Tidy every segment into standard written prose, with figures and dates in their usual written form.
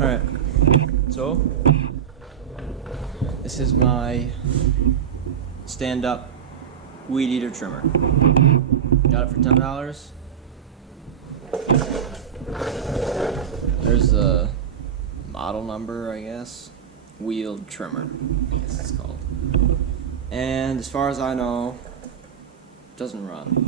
Alright, so this is my stand-up weed eater trimmer. Got it for $10. There's the model number, I guess. Wheeled trimmer, I guess it's called. And as far as I know, it doesn't run.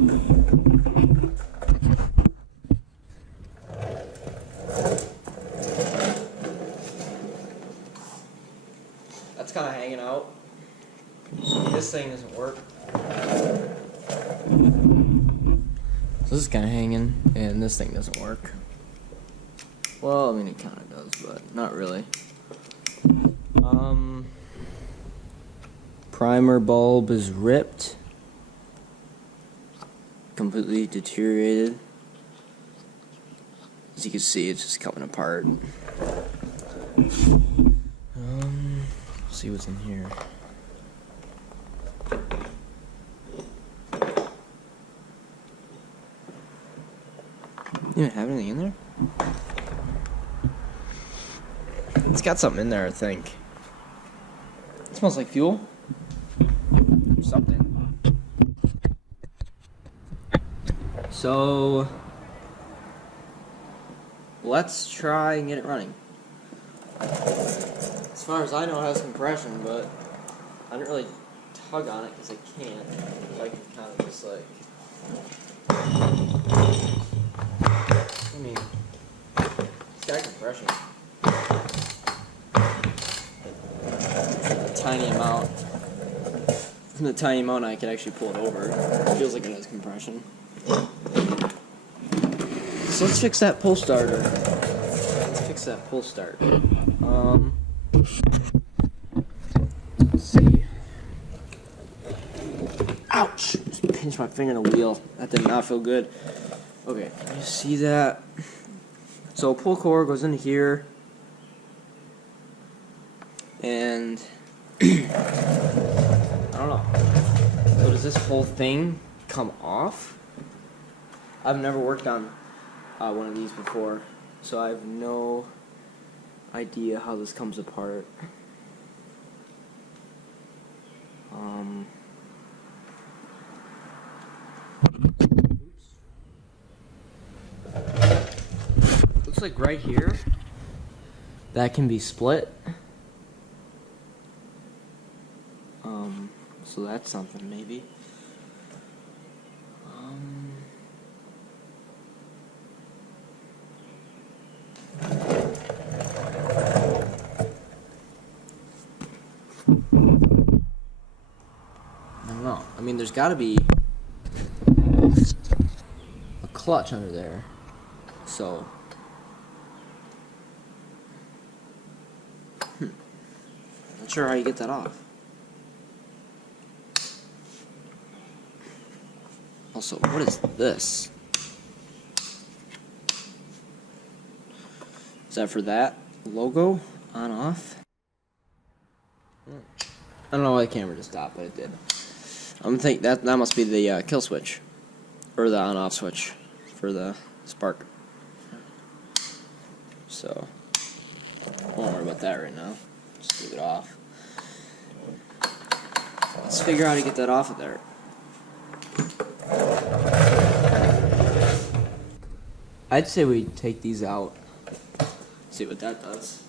That's kind of hanging out. This thing doesn't work. So this is kind of hanging, and this thing doesn't work. Well, I mean, it kind of does, but not really. Primer bulb is ripped. Completely deteriorated. As you can see, it's just coming apart. Let's see what's in here. You don't have anything in there? It's got something in there, I think. It smells like fuel. Or something. So let's try and get it running. As far as I know, it has compression, but I didn't really tug on it because I can't. So I can kind of just like, I mean, it's got compression. A tiny amount. From the tiny amount, I can actually pull it over. It feels like it has compression. So let's fix that pull starter. Let's fix that pull start. Let's see. Ouch! Just pinched my finger in the wheel. That did not feel good. Okay, you see that? So pull cord goes into here, and I don't know. So does this whole thing come off? I've never worked on one of these before, so I have no idea how this comes apart. Looks like right here, that can be split. So that's something maybe. I don't know. I mean, there's got to be a clutch under there. So, not sure how you get that off. Also, what is this? Is that for that logo? On, off? I don't know why the camera just stopped, but it did. I'm thinking that must be the kill switch. Or the on-off switch for the spark. So, I won't worry about that right now. Just leave it off. Let's figure out how to get that off of there. I'd say we take these out. See what that does.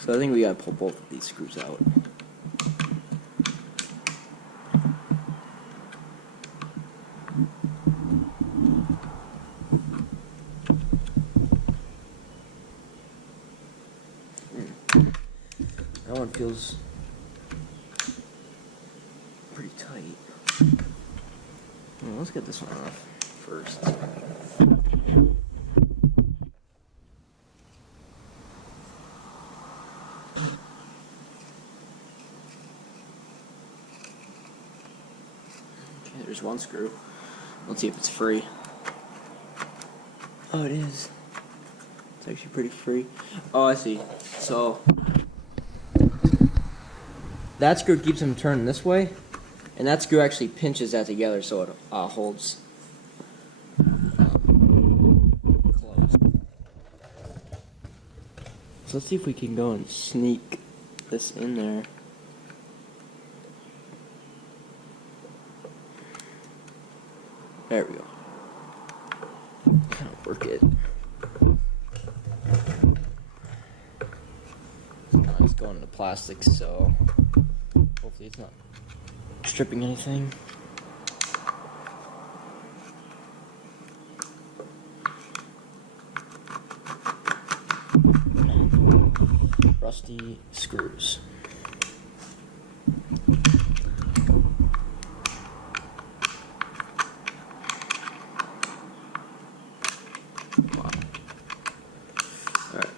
So I think we gotta pull both of these screws out. That one feels pretty tight. Well, let's get this one off first. Okay, there's one screw. Let's see if it's free. Oh, it is. It's actually pretty free. Oh, I see. So that screw keeps them turning this way, and that screw actually pinches that together so it holds closed. So let's see if we can go and sneak this in there. There we go. Kind of work it. It's going into plastic, so hopefully it's not stripping anything. Rusty screws. Wow. Alright.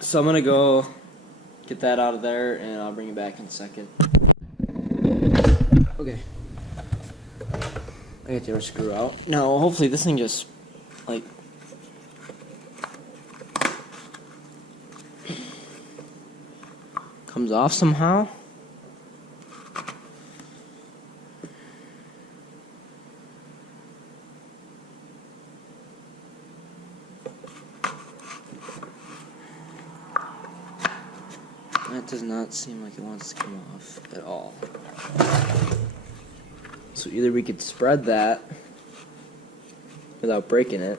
So I'm gonna go get that out of there and I'll bring it back in a second. Okay. I got the other screw out. Now hopefully this thing just like comes off somehow. That does not seem like it wants to come off at all. So either we could spread that without breaking it.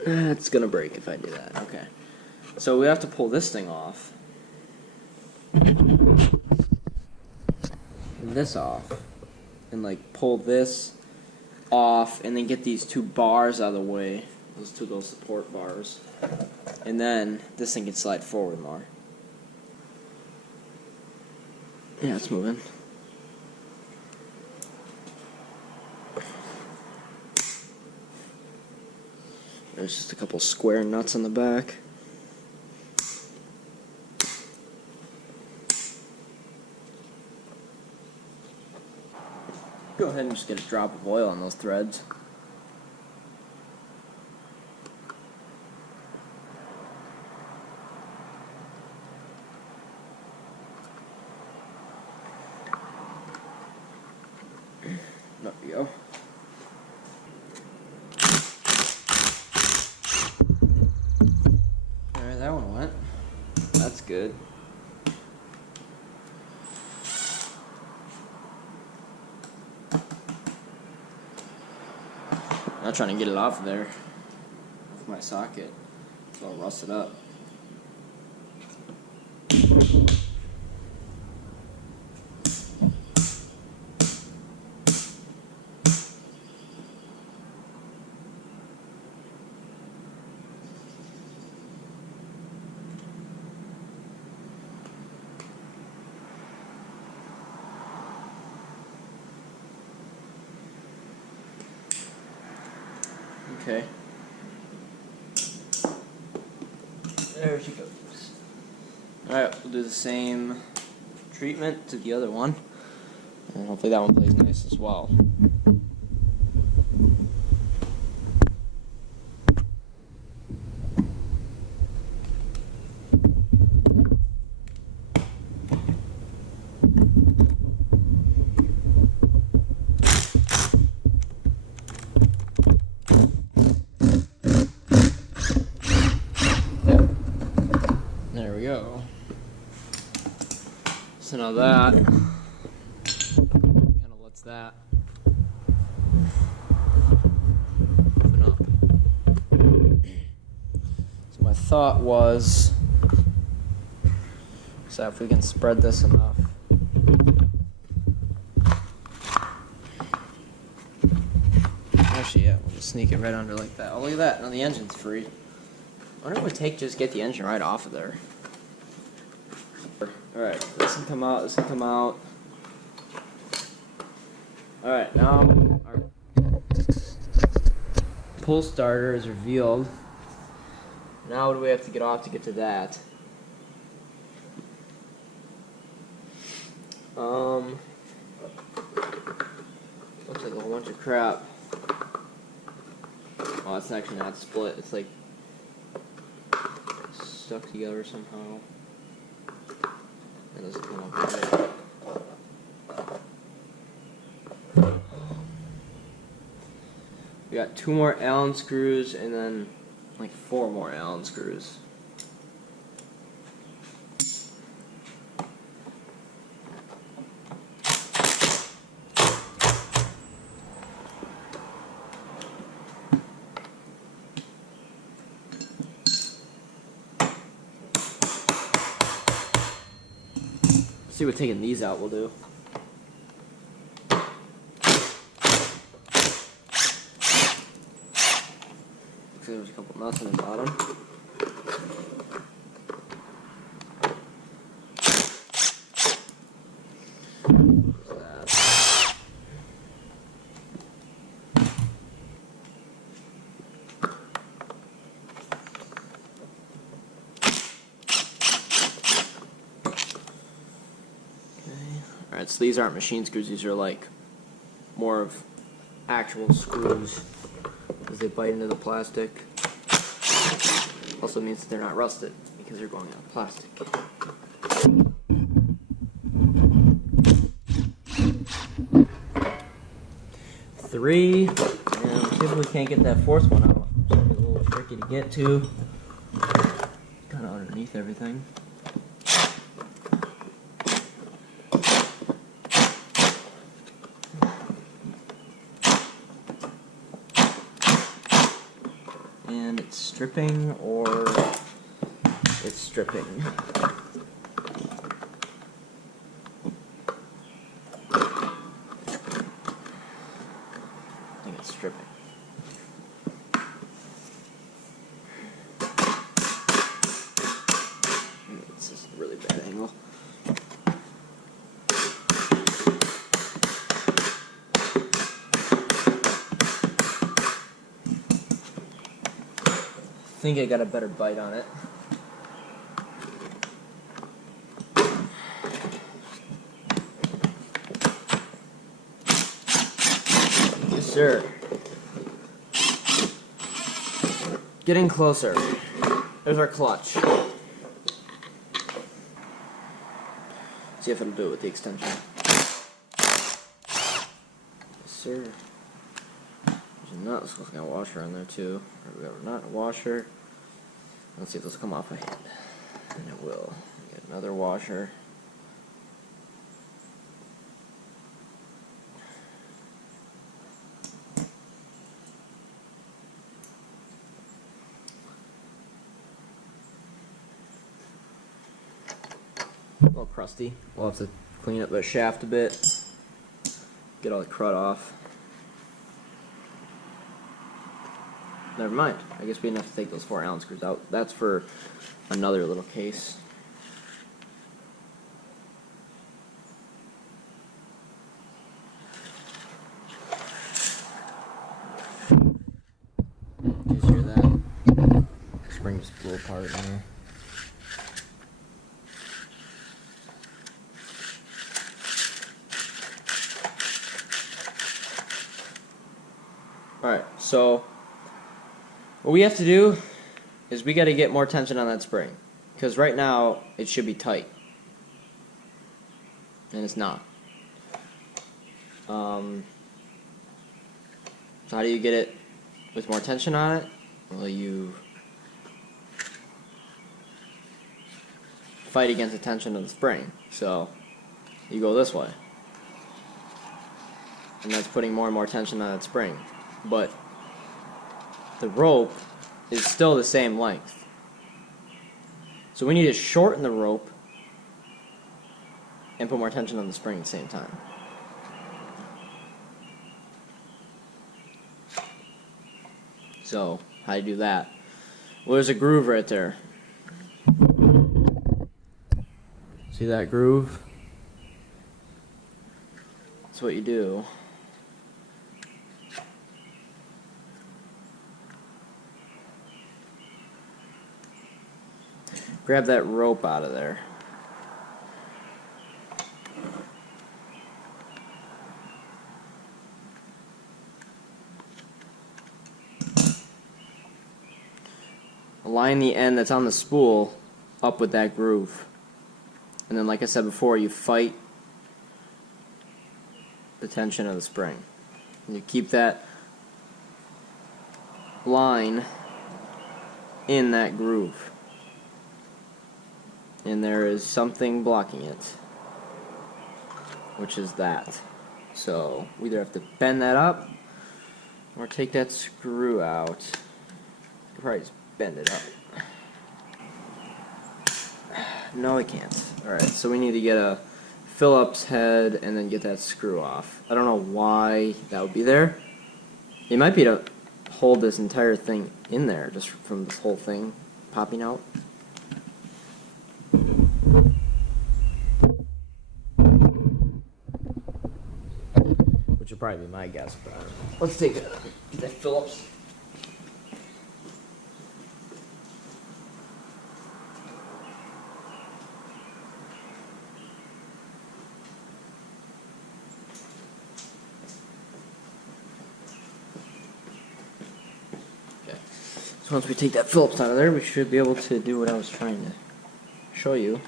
It's gonna break if I do that. Okay. So we have to pull this thing off. This off. And like pull this off and then get these two bars out of the way. Those two little support bars. And then this thing can slide forward more. Yeah, it's moving. There's just a couple square nuts on the back. Go ahead and just get a drop of oil on those threads. There we go. Alright, that one went. That's good. Not trying to get it off of there. Off my socket. It's all rusted up. Okay. There she goes. Alright, we'll do the same treatment to the other one. And hopefully that one plays nice as well. There we go. So now that kind of lets that open up. So my thought was, so if we can spread this enough. Actually, yeah, we'll just sneak it right under like that. Oh, look at that. Now the engine's free. I wonder what it would take to just get the engine right off of there. Alright, this can come out, this can come out. Alright, now our pull starter is revealed. Now what do we have to get off to get to that? Looks like a whole bunch of crap. Oh, it's actually not split, it's like stuck together somehow. That doesn't come up right. We got 2 more Allen screws and then like 4 more Allen screws. See what taking these out will do. Looks like there's a couple nuts on the bottom. Alright, so these aren't machine screws, these are like more of actual screws as they bite into the plastic. Also means that they're not rusted because they're going out of plastic. Three, and typically can't get that fourth one out. It's a little tricky to get to. Kind of underneath everything. And it's stripping or it's stripping. I think it's stripping. It's just a really bad angle. I think I got a better bite on it. Yes, sir. Getting closer. There's our clutch. See if it'll do it with the extension. Yes, sir. There's a nut. Let's look at a washer on there too. Or we got a nut, a washer. Let's see if this will come off my hand. And it will. Get another washer. A little crusty. We'll have to clean up the shaft a bit. Get all the crud off. Never mind. I guess we didn't have to take those 4 Allen screws out. That's for another little case. You guys hear that? The spring just blew apart in there. Alright, so what we have to do is we got to get more tension on that spring, because right now it should be tight and it's not. So how do you get it with more tension on it? Well, you fight against the tension of the spring, so you go this way, and that's putting more and more tension on that spring, but the rope is still the same length. So we need to shorten the rope and put more tension on the spring at the same time. So, how do you do that? Well, there's a groove right there. See that groove? That's what you do. Grab that rope out of there. Align the end that's on the spool up with that groove. And then, like I said before, you fight the tension of the spring. And you keep that line in that groove, and there is something blocking it, which is that. So we either have to bend that up or take that screw out. Probably just bend it up. No, I can't. Alright, so we need to get a Phillips head and then get that screw off. I don't know why that would be there. It might be to hold this entire thing in there, just from this whole thing popping out. Which would probably be my guess, but I don't know. Let's take it. Get that Phillips. So once we take that Phillips out of there, we should be able to do what I was trying to show you.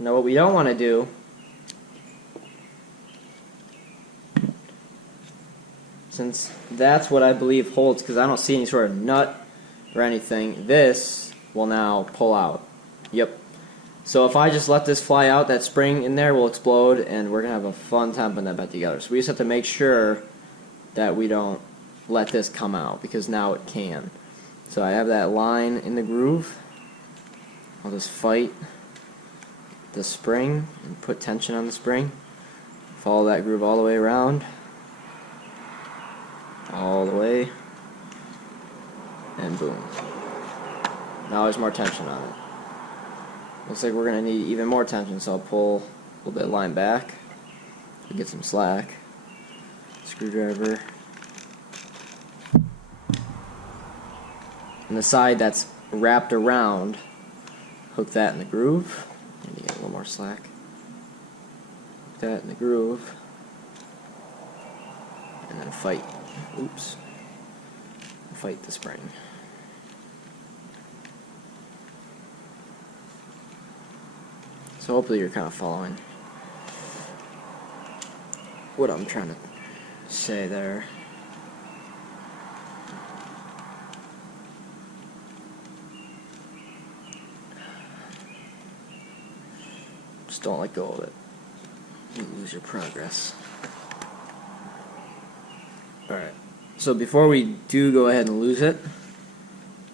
Now what we don't want to do since that's what I believe holds, because I don't see any sort of nut or anything, this will now pull out. Yep. So if I just let this fly out, that spring in there will explode, and we're going to have a fun time putting that back together. So we just have to make sure that we don't let this come out, because now it can. So I have that line in the groove. I'll just fight the spring and put tension on the spring. Follow that groove all the way around. All the way. And boom. Now there's more tension on it. Looks like we're going to need even more tension, so I'll pull a little bit of line back to get some slack. Screwdriver. And the side that's wrapped around, hook that in the groove. Need to get a little more slack. Hook that in the groove. And then fight. Oops. Fight the spring. So hopefully you're kind of following what I'm trying to say there. Just don't let go of it. You lose your progress. Alright, so before we do go ahead and lose it,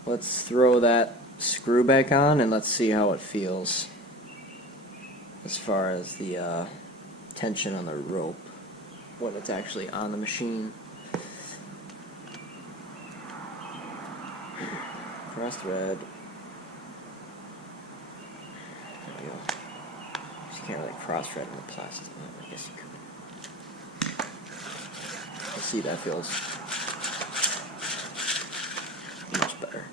let's throw that screw back on and let's see how it feels as far as the tension on the rope when it's actually on the machine. Cross thread. There we go. You can't really cross thread in the plastic. I guess you could. Let's see, that feels much better.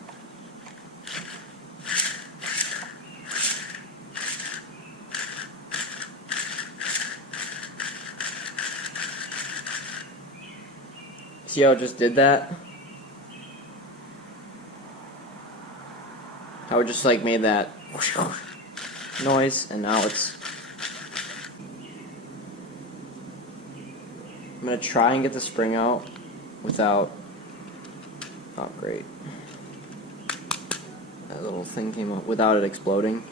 See how it just did that? How it just like made that noise, and now it's... I'm going to try and get the spring out without... Oh, great. That little thing came up without it exploding.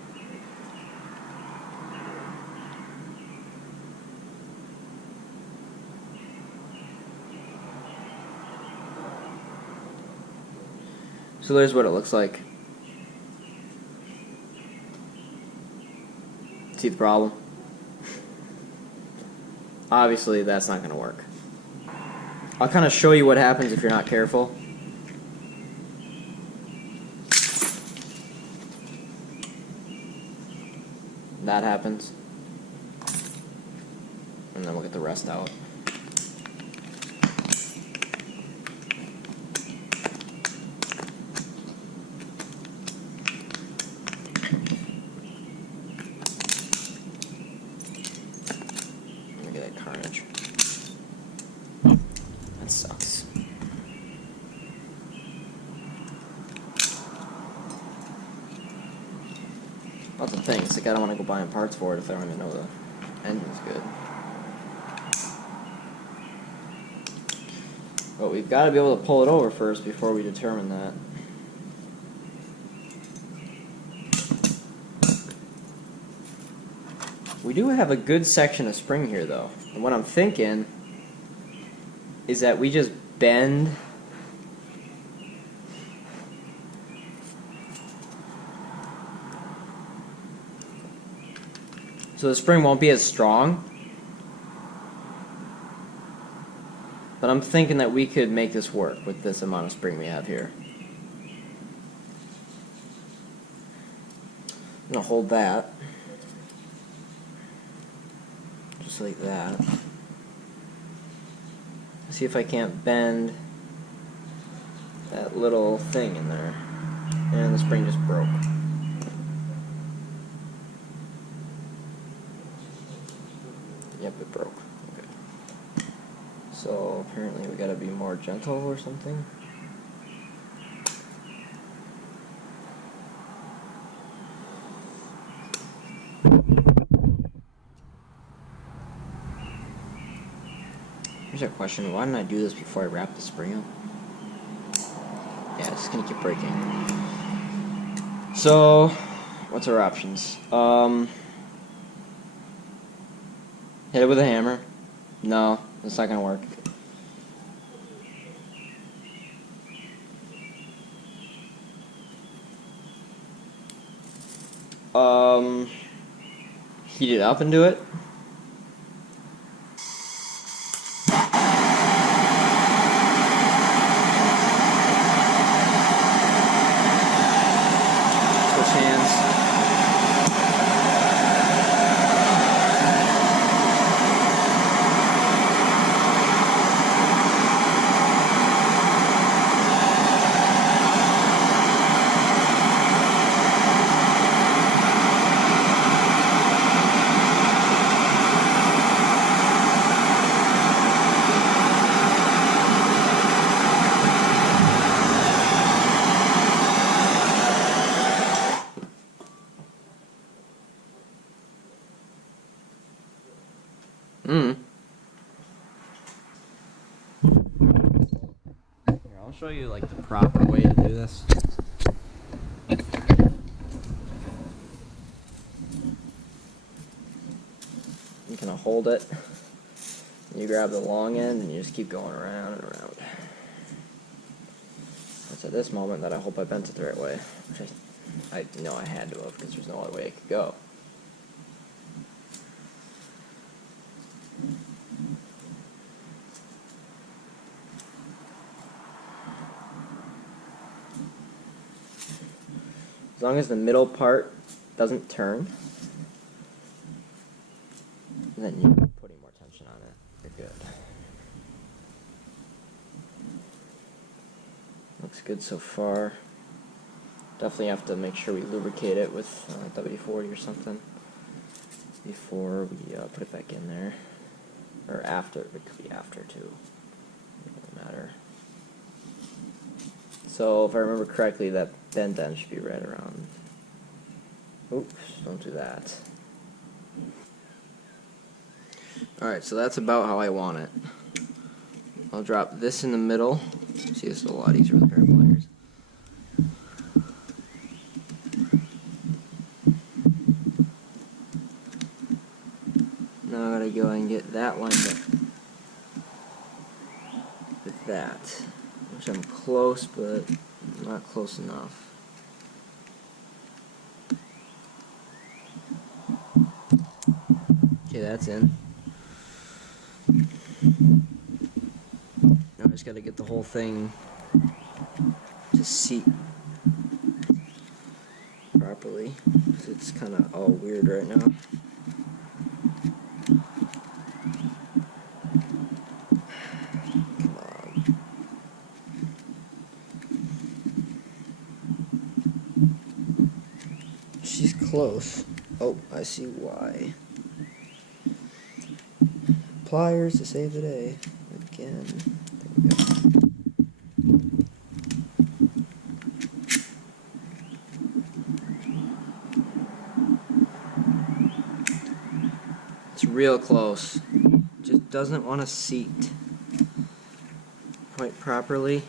So there's what it looks like. See the problem? Obviously that's not going to work. I'll kind of show you what happens if you're not careful. That happens. And then we'll get the rest out. Carnage. That sucks. That's the thing, it's like I don't want to go buying parts for it if I don't even know the engine's good. But we've got to be able to pull it over first before we determine that. We do have a good section of spring here, though. And what I'm thinking is that we just bend so the spring won't be as strong. But I'm thinking that we could make this work with this amount of spring we have here. I'm going to hold that. Just like that. See if I can't bend that little thing in there. And the spring just broke. Yep, it broke. Okay. So apparently we gotta be more gentle or something. Here's a question, why didn't I do this before I wrapped the spring up? Yeah, it's just gonna keep breaking. So, what's our options? Hit it with a hammer. No, it's not gonna work. Heat it up and do it. Switch hands. Here, I'll show you like the proper way to do this. You kind of hold it, and you grab the long end, and you just keep going around and around. It's at this moment that I hope I bent it the right way, which I know I had to have, because there's no other way it could go. As long as the middle part doesn't turn, then you're putting more tension on it. You're good. Looks good so far. Definitely have to make sure we lubricate it with WD-40 or something before we put it back in there. Or after, it could be after too. It doesn't matter. So if I remember correctly, that bend end should be right around. Oops, don't do that. Alright, so that's about how I want it. I'll drop this in the middle. See, this is a lot easier with a pair of pliers. Now I gotta go and get that lined up with that, which I'm close, but not close enough. Okay, that's in. Now I just gotta get the whole thing to seat properly, because it's kind of all weird right now. Come on. She's close. Oh, I see why. Pliers to save the day. Again. There we go. It's real close. Just doesn't want to seat quite properly.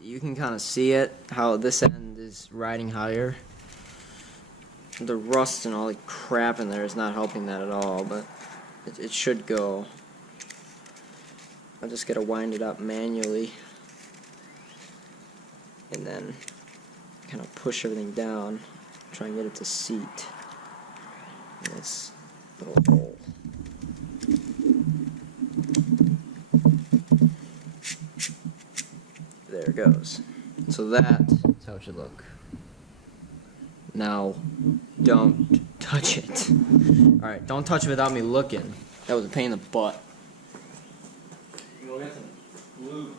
You can kind of see it, how this end is riding higher. The rust and all the crap in there is not helping that at all, but it should go. I'm just going to wind it up manually and then kind of push everything down, try and get it to seat in this little hole. There it goes. So that's how it should look. Now, don't touch it. Alright, don't touch it without me looking. That was a pain in the butt. Go get some lube.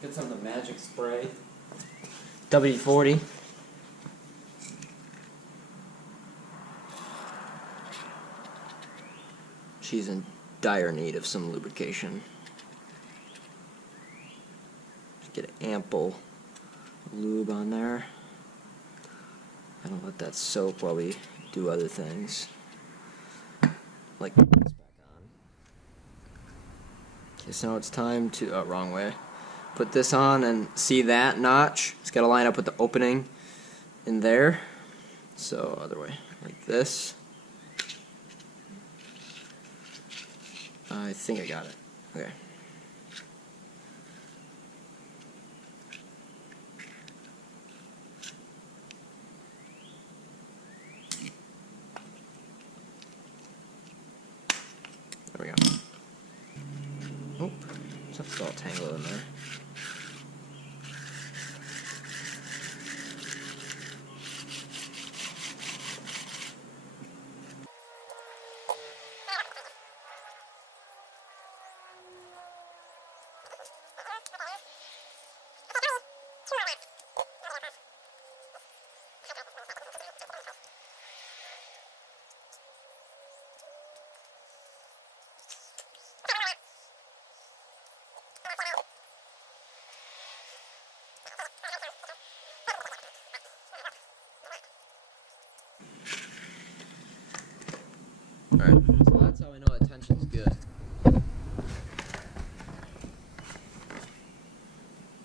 Get some of the magic spray. WD-40. She's in dire need of some lubrication. Just get ample lube on there. I don't let that soak while we do other things. Like put this back on. Okay, so now it's time to wrong way. Put this on and see that notch. It's got to line up with the opening in there. So other way, like this. I think I got it. Okay. There we go. Oh, something's all tangled in there. Alright, so that's how we know the tension's good.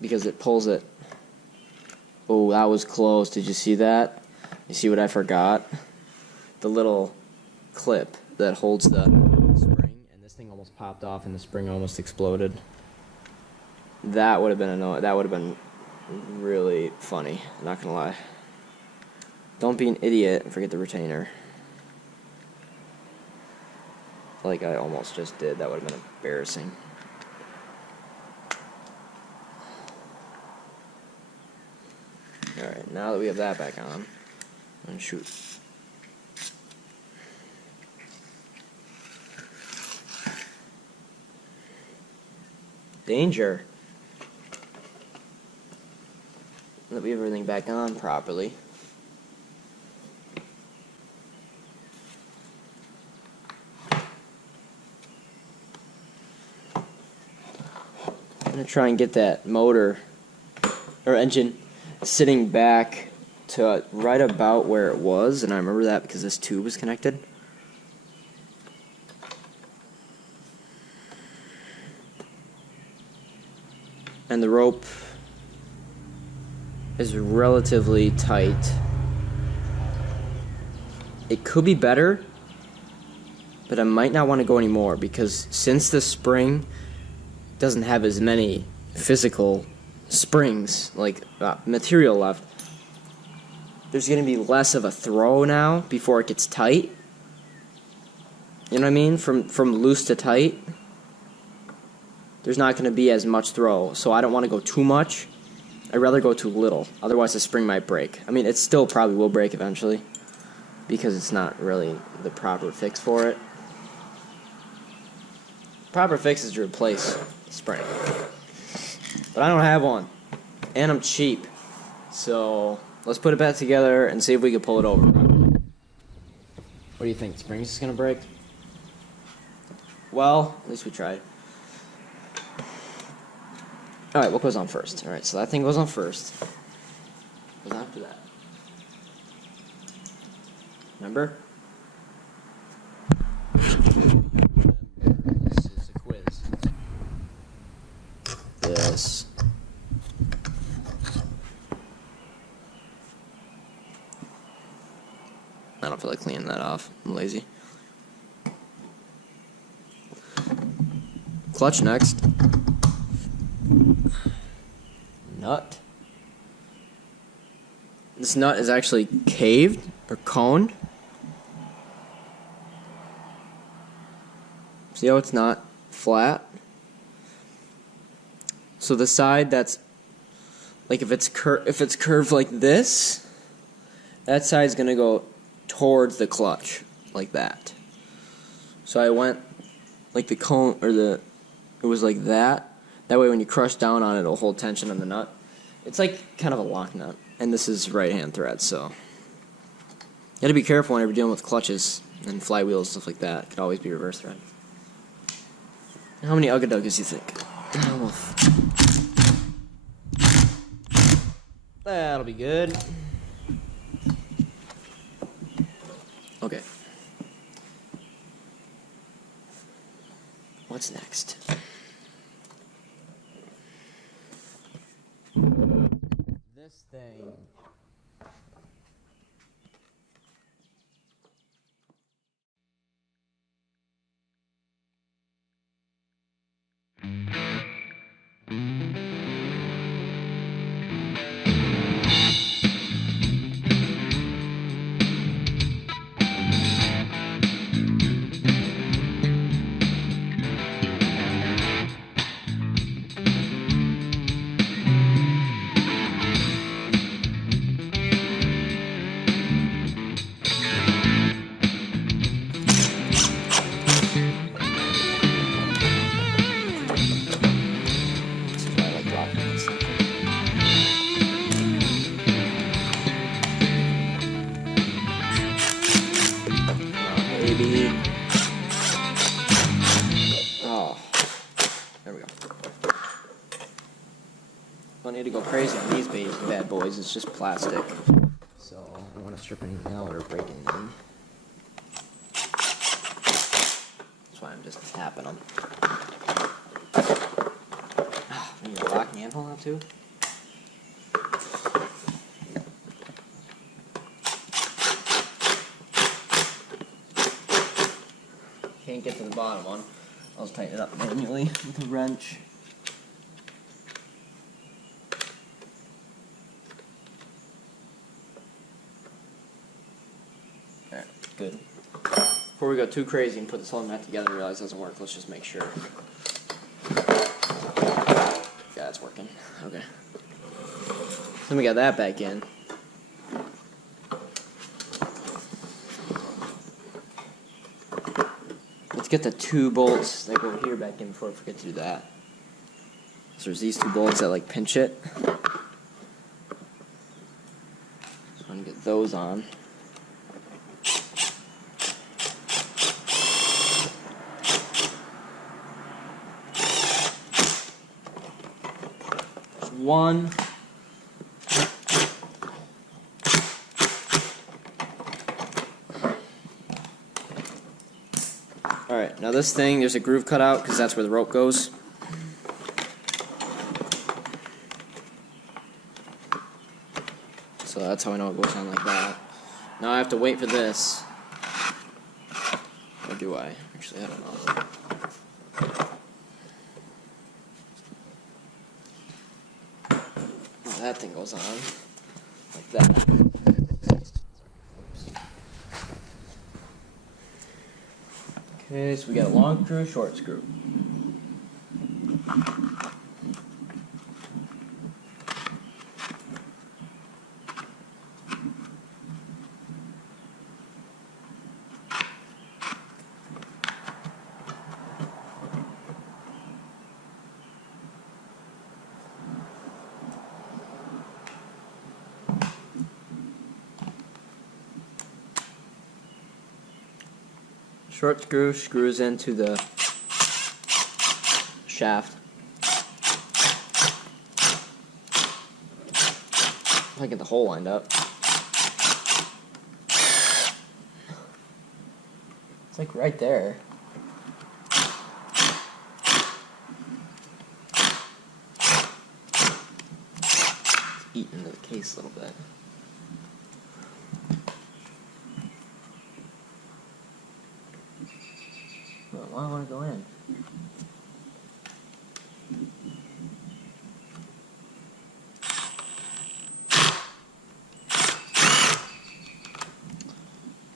Because it pulls it. Oh, that was close. Did you see that? You see what I forgot? The little clip that holds the spring, and this thing almost popped off and the spring almost exploded. That would have been that would have been really funny, not gonna lie. Don't be an idiot and forget the retainer. Like I almost just did. That would have been embarrassing. Alright, now that we have that back on, I'm gonna shoot. Danger! Now that we have everything back on properly. I'm going to try and get that motor or engine sitting back to right about where it was, and I remember that because this tube was connected. And the rope is relatively tight. It could be better, but I might not want to go anymore because since the spring doesn't have as many physical springs, like material left, there's going to be less of a throw now before it gets tight. You know what I mean? From loose to tight, there's not going to be as much throw. So I don't want to go too much. I'd rather go too little. Otherwise the spring might break. I mean, it still probably will break eventually because it's not really the proper fix for it. Proper fix is to replace the spring. But I don't have one. And I'm cheap. So let's put it back together and see if we can pull it over. What do you think? The spring's just going to break? Well, at least we tried. Alright, what goes on first? Alright, so that thing goes on first. What goes after that? Remember? This is a quiz. This. I don't feel like cleaning that off. I'm lazy. Clutch next. Nut. This nut is actually caved or coned. See how it's not flat? So the side that's like if it's curved like this, that side's gonna go towards the clutch like that. So I went like the cone or it was like that. That way when you crush down on it, it'll hold tension on the nut. It's like kind of a lock nut, and this is right-hand thread, so you gotta be careful whenever you're dealing with clutches and flywheels, stuff like that. It could always be reverse thread. How many ugga-duggas do you think? That'll be good. Okay. What's next? This thing. Maybe. Oh, there we go. Don't need to go crazy on these bad boys. It's just plastic, so I don't want to strip anything out or break anything. That's why I'm just tapping them. I need a lock handle now too. Can't get to the bottom one. I'll just tighten it up manually with a wrench. Alright, good. Before we go too crazy and put this whole nut together and realize it doesn't work, let's just make sure. Yeah, it's working. Okay. Then we got that back in. Let's get the 2 bolts that go here back in before I forget to do that. So there's these 2 bolts that like pinch it. So I'm gonna get those on. There's 1. Alright, now this thing, there's a groove cut out because that's where the rope goes. So that's how I know it goes on like that. Now I have to wait for this. Or do I? Actually, I don't know. Well, that thing goes on like that. Okay, so we got a long screw, short screw. Short screw screws into the shaft. I get the hole lined up. It's like right there. It's eating into the case a little bit. Well, why do I want to go in?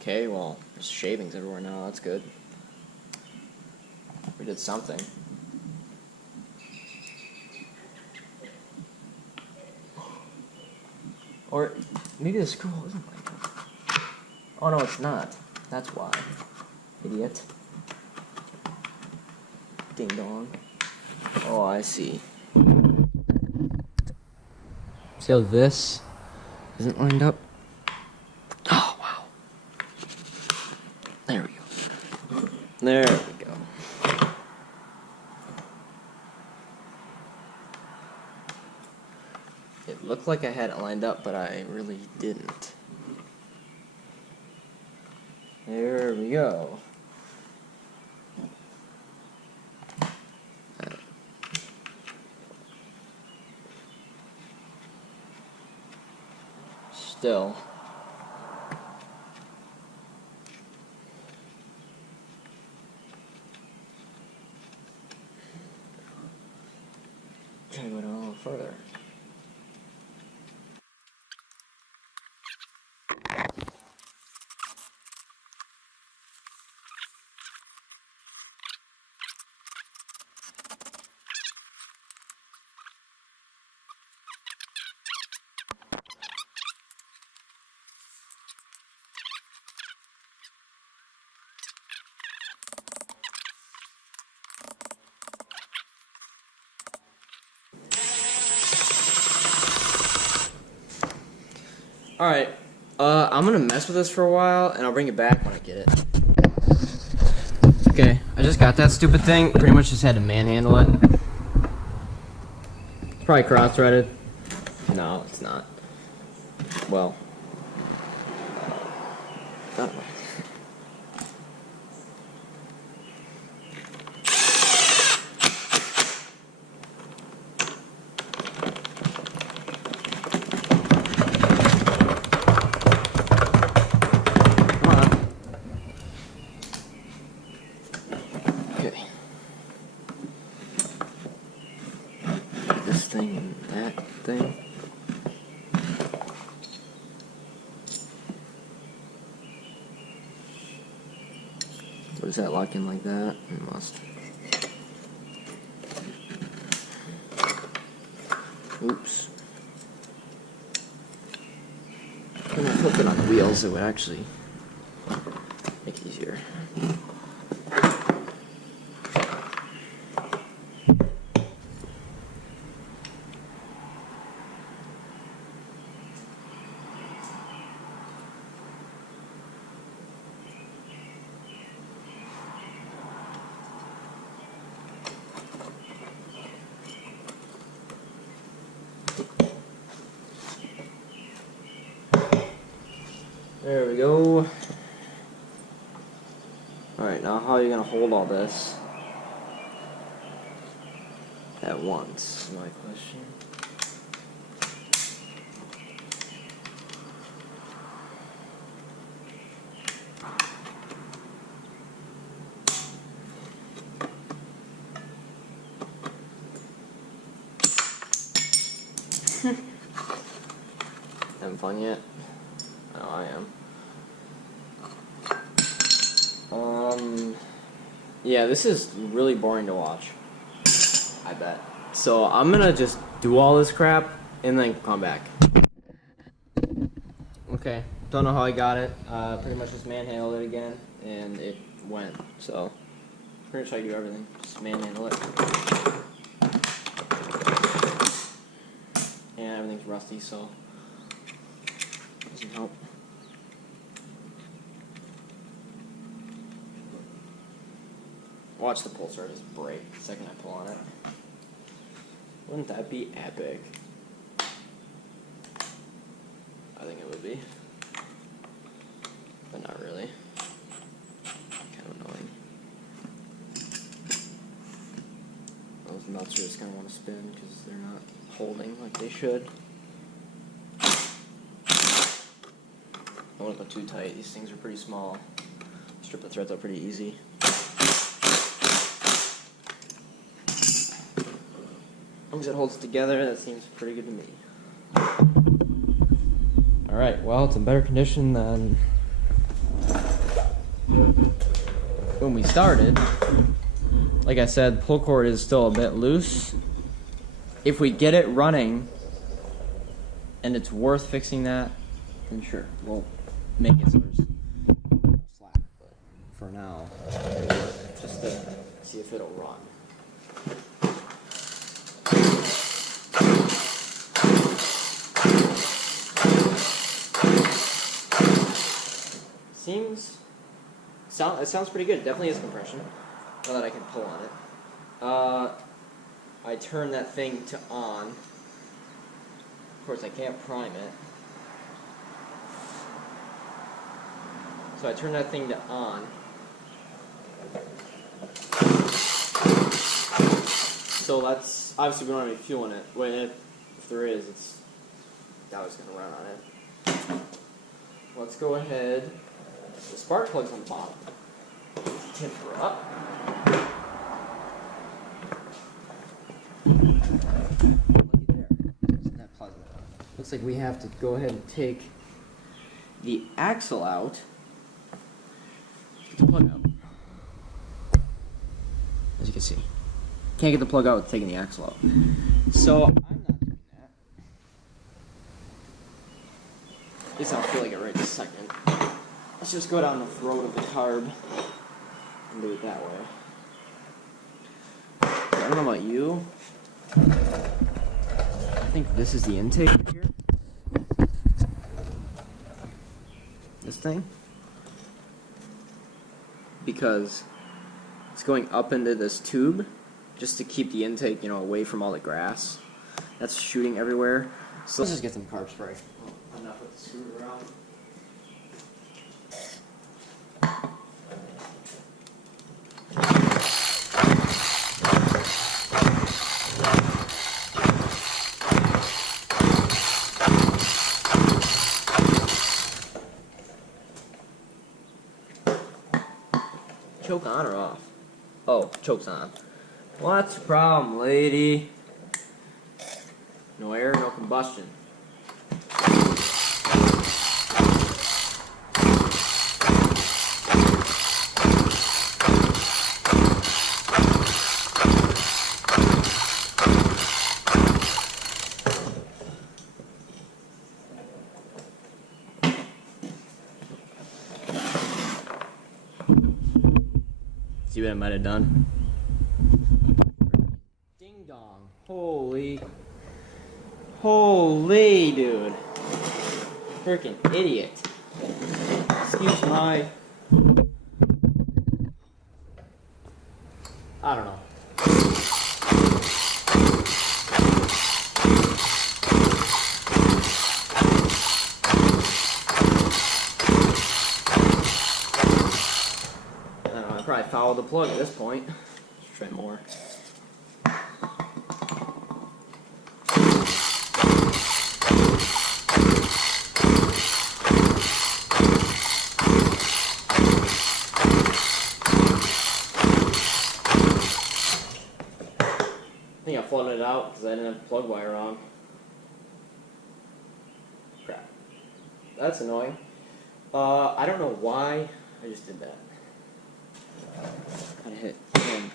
Okay, well, there's shavings everywhere now. That's good. We did something. Or maybe the screw hole isn't like that. Oh no, it's not. That's why. Idiot. Ding dong. Oh, I see. See how this isn't lined up? Oh, wow. There we go. There we go. It looked like I had it lined up, but I really didn't. There we go. Still. Try to go down a little further. Alright, I'm gonna mess with this for a while, and I'll bring it back when I get it. Okay, I just got that stupid thing. Pretty much just had to manhandle it. It's probably cross-threaded. No, it's not. Well. I don't know. Thing and that thing. Does that lock in like that? It must. Oops. When I flip it on the wheels, it would actually make it easier. There we go. Alright, now how are you going to hold all this at once, is my question. Having fun yet? Oh, I am. Yeah, this is really boring to watch. I bet. So I'm gonna just do all this crap and then come back. Okay, don't know how I got it. Pretty much just manhandled it again, and it went. So pretty much how you do everything. Just manhandle it. And everything's rusty, so doesn't help. Watch the pulsar just break the second I pull on it. Wouldn't that be epic? I think it would be. But not really. Kind of those nuts are just going to want to spin because they're not holding like they should. I don't want to go too tight. These things are pretty small. Strip the threads out pretty easy. As long as it holds together, that seems pretty good to me. Alright, well, it's in better condition than when we started. Like I said, pull cord is still a bit loose. If we get it running and it's worth fixing that, then sure, we'll make it so there's no slack. But for now, just to see if it'll run. It sounds pretty good. It definitely has compression. Now that I can pull on it. I turn that thing to on. Of course, I can't prime it. So I turn that thing to on. So that's obviously we don't have any fuel in it. Well, if there is, it's always going to run on it. Let's go ahead. The spark plug's on the bottom. Tip her up. Looky there. Isn't that pleasant? Looks like we have to go ahead and take the axle out. Get the plug out. As you can see. Can't get the plug out with taking the axle out. So I'm not doing that. At least I don't feel like it right this second. Let's just go down the throat of the carb and do it that way. I don't know about you. I think this is the intake right here. This thing. Because it's going up into this tube just to keep the intake, away from all the grass that's shooting everywhere. So let's just get some carb spray. Oh, enough with the screw around. Choke on or off? Oh, choke's on. What's the problem, lady? No air, no combustion. See what I might have done? Ding dong. Holy, dude. Freaking idiot. Excuse my... I don't know. I probably fouled the plug at this point. Let's try more. I think I flooded it out because I didn't have the plug wire on. Crap. That's annoying. I don't know why I just did that. Gotta hit him.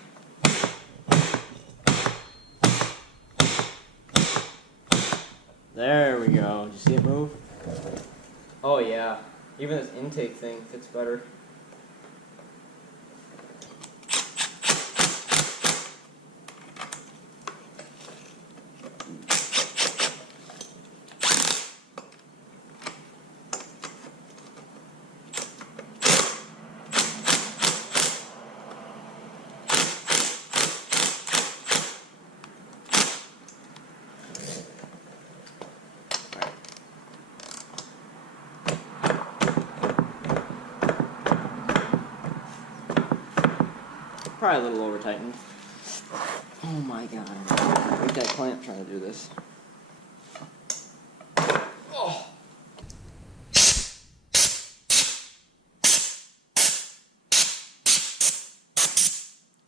There we go. Did you see it move? Oh yeah. Even this intake thing fits better. Probably a little over tightened. Oh my god. Look at that clamp trying to do this. Oh.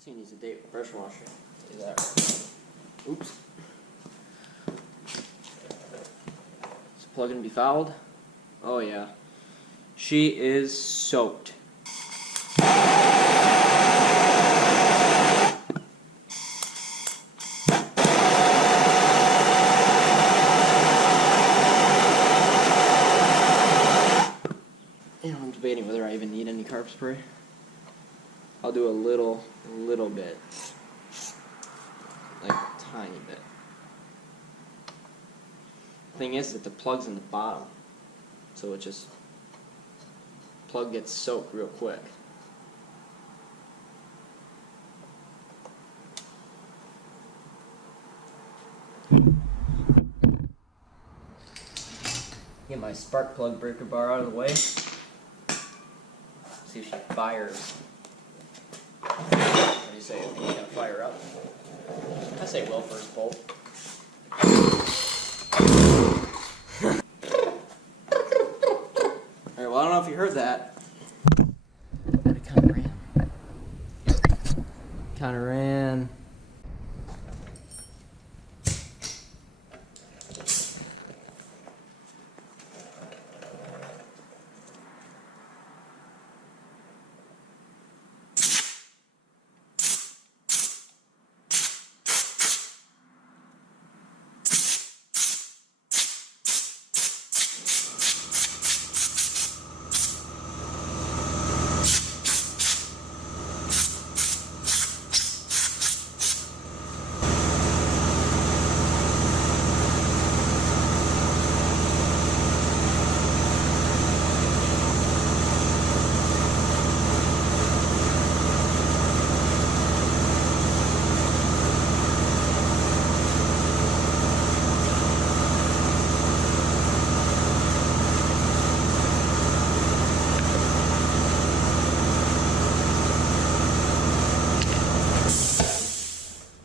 He needs a date for pressure washer. I'll tell you that right. Oops. Is the plug gonna be fouled? Oh yeah. She is soaked. And I'm debating whether I even need any carb spray. I'll do a little bit. Like a tiny bit. Thing is that the plug's in the bottom. So it just, plug gets soaked real quick. Get my spark plug breaker bar out of the way. See if she fires. What do you say? I think it's gonna fire up. I say well first bolt. Alright, well I don't know if you heard that. But it kinda ran. Kinda ran.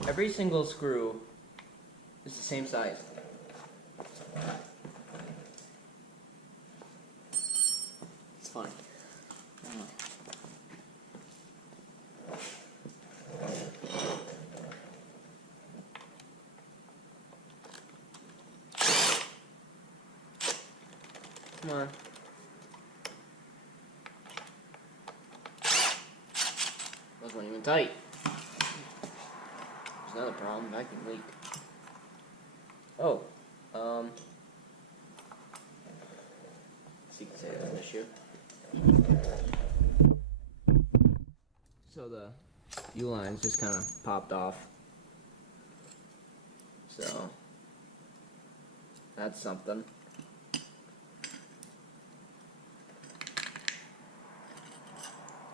Every single screw is the same size. It's fun. Come on. Wasn't even tight. There's another problem, vacuum leak. Oh, so you can say that's an issue. So the fuel lines just kind of popped off. So that's something.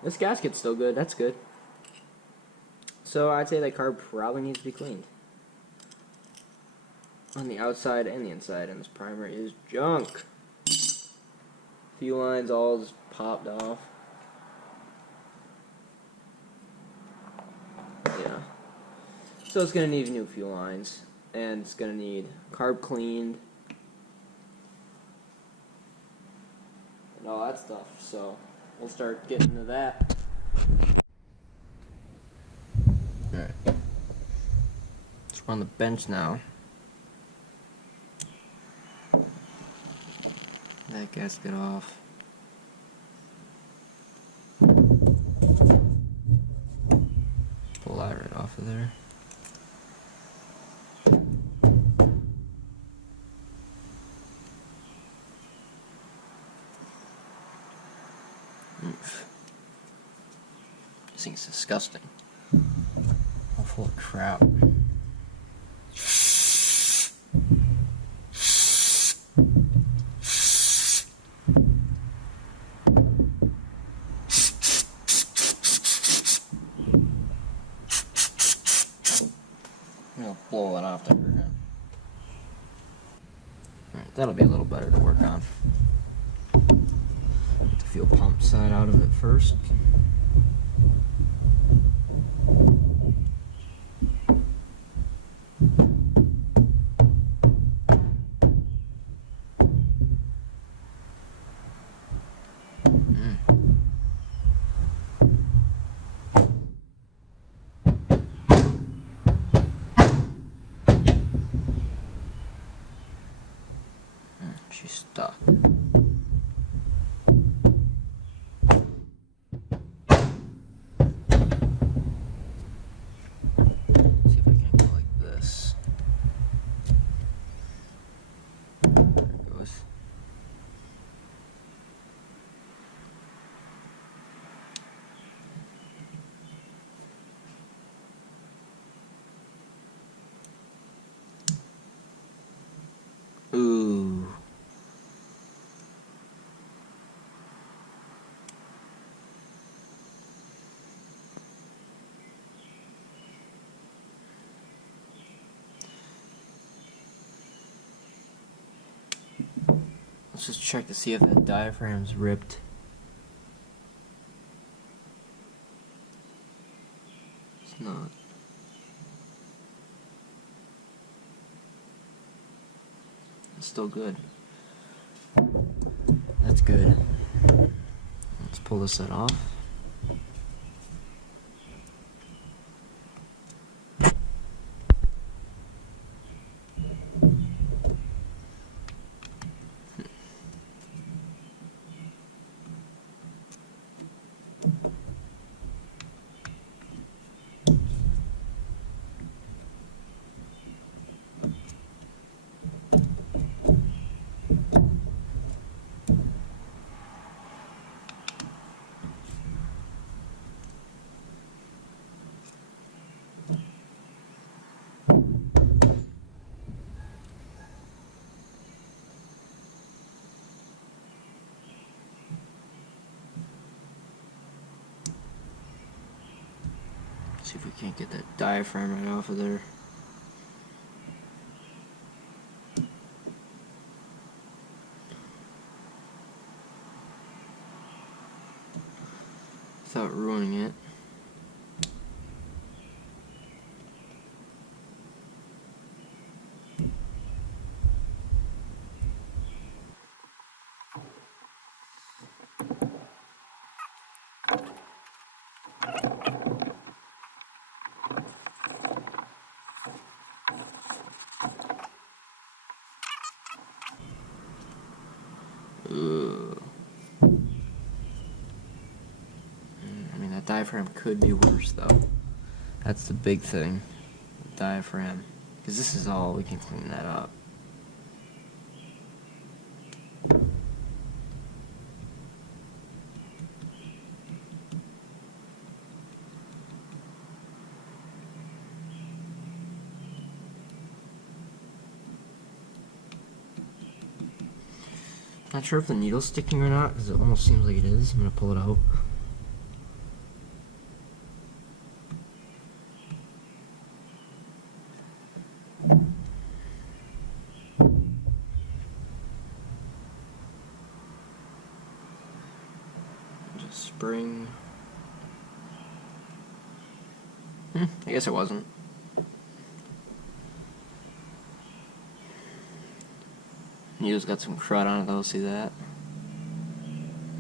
This gasket's still good, that's good. So I'd say that carb probably needs to be cleaned. On the outside and the inside, and this primer is junk. Fuel lines all just popped off. Yeah. So it's gonna need new fuel lines, and it's gonna need carb cleaned, and all that stuff. So we'll start getting to that. Alright. Let's run the bench now. That gasket off. Pull that right off of there. Oof. This thing's disgusting. All full of crap. Blow it off there. Alright, that'll be a little better to work on. Get the fuel pump side out of it first. She's stuck. See if I can go like this. There it goes. Ooh. Let's just check to see if that diaphragm's ripped. It's not. It's still good. That's good. Let's pull this set off. See if we can't get that diaphragm right off of there. Without ruining it. I mean, that diaphragm could be worse, though. That's the big thing. The diaphragm. Because this is all, we can clean that up. Not sure if the needle's sticking or not, because it almost seems like it is. I'm going to pull it out. Just spring. I guess it wasn't. Needle's got some crud on it though, see that?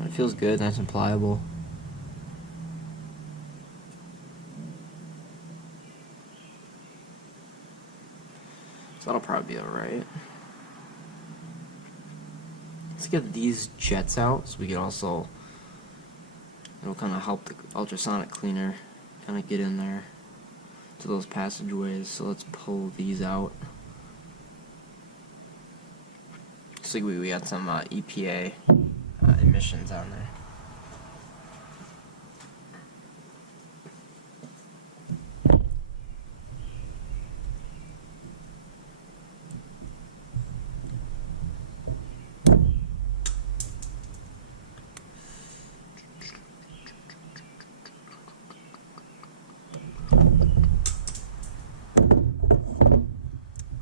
It feels good, nice and pliable. So that'll probably be alright. Let's get these jets out so we can also, it'll kind of help the ultrasonic cleaner kind of get in there to those passageways. So let's pull these out. So we got some EPA emissions on there.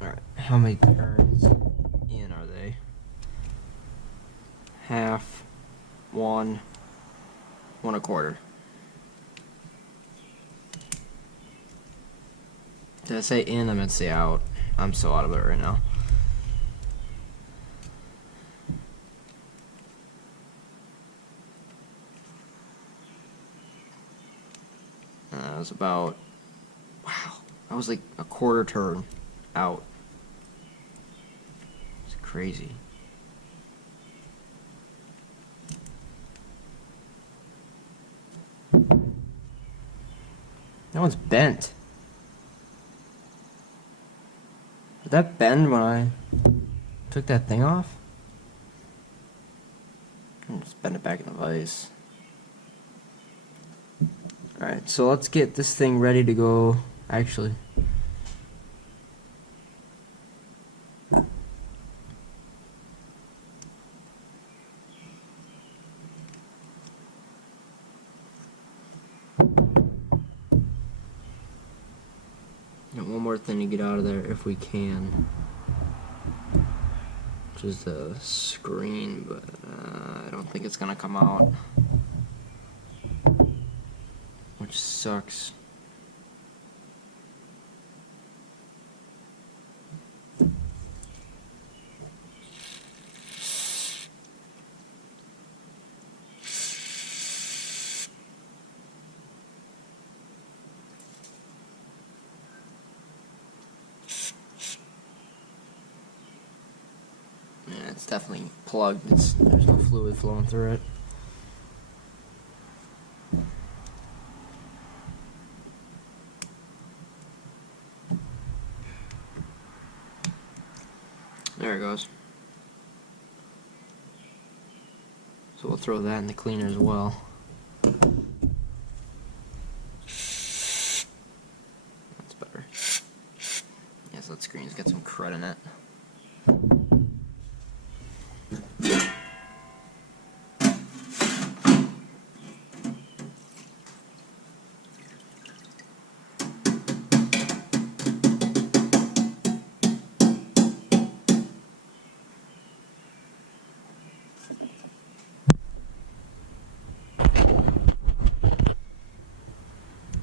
Alright, how many turns in are they? Half, 1, 1 1/4. Did I say in? I meant to say out. I'm so out of it right now. That was about, wow, that was like a 1/4 turn out. It's crazy. That one's bent. Did that bend when I took that thing off? I'll just bend it back in the vise. Alright, so let's get this thing ready to go. Actually, got one more thing to get out of there if we can, which is the screen, but I don't think it's gonna come out, which sucks. Yeah, it's definitely plugged. There's no fluid flowing through it. There it goes. So we'll throw that in the cleaner as well. That's better. Yeah, so that screen's got some crud in it.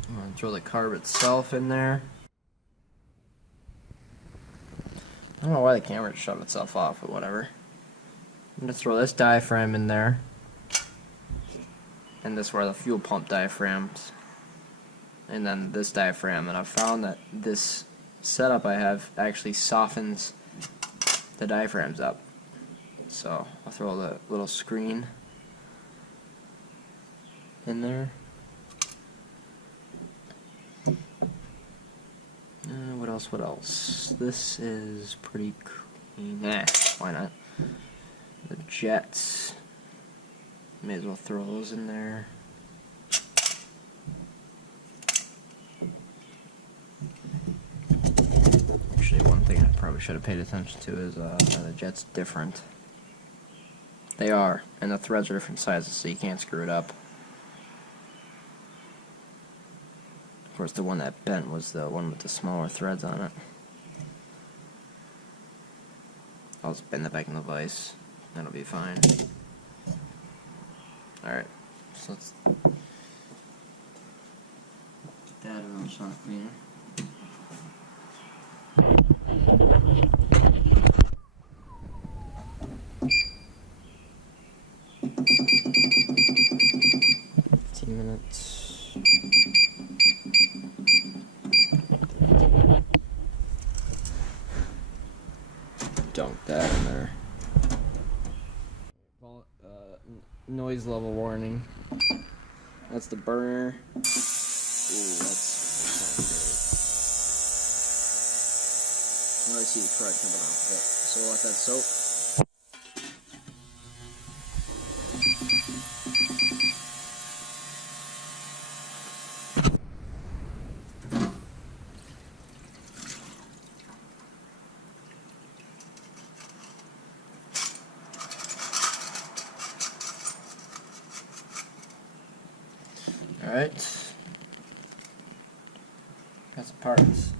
I'm gonna throw the carb itself in there. I don't know why the camera shut itself off, but whatever. I'm gonna throw this diaphragm in there. And this where the fuel pump diaphragms. And then this diaphragm. And I've found that this setup I have actually softens the diaphragms up. So I'll throw the little screen in there. What else? This is pretty clean. Why not? The jets. May as well throw those in there. Actually, one thing I probably should have paid attention to is the jet's different. They are, and the threads are different sizes, so you can't screw it up. Of course, the one that bent was the one with the smaller threads on it. I'll just bend that back in the vise. That'll be fine. Alright, so let's get that around shot cleaner. Minutes. Dunk that in there. Noise level warning. That's the burner. Ooh, that's not great. I see the crud coming off of it. So we'll let that soak. Alright, got some parts.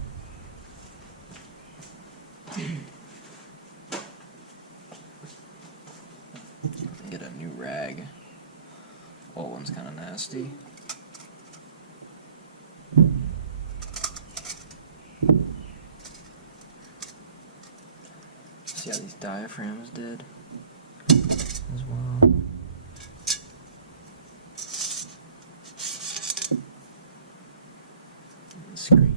Get a new rag. Old one's kind of nasty. See how these diaphragms did as well. Screen.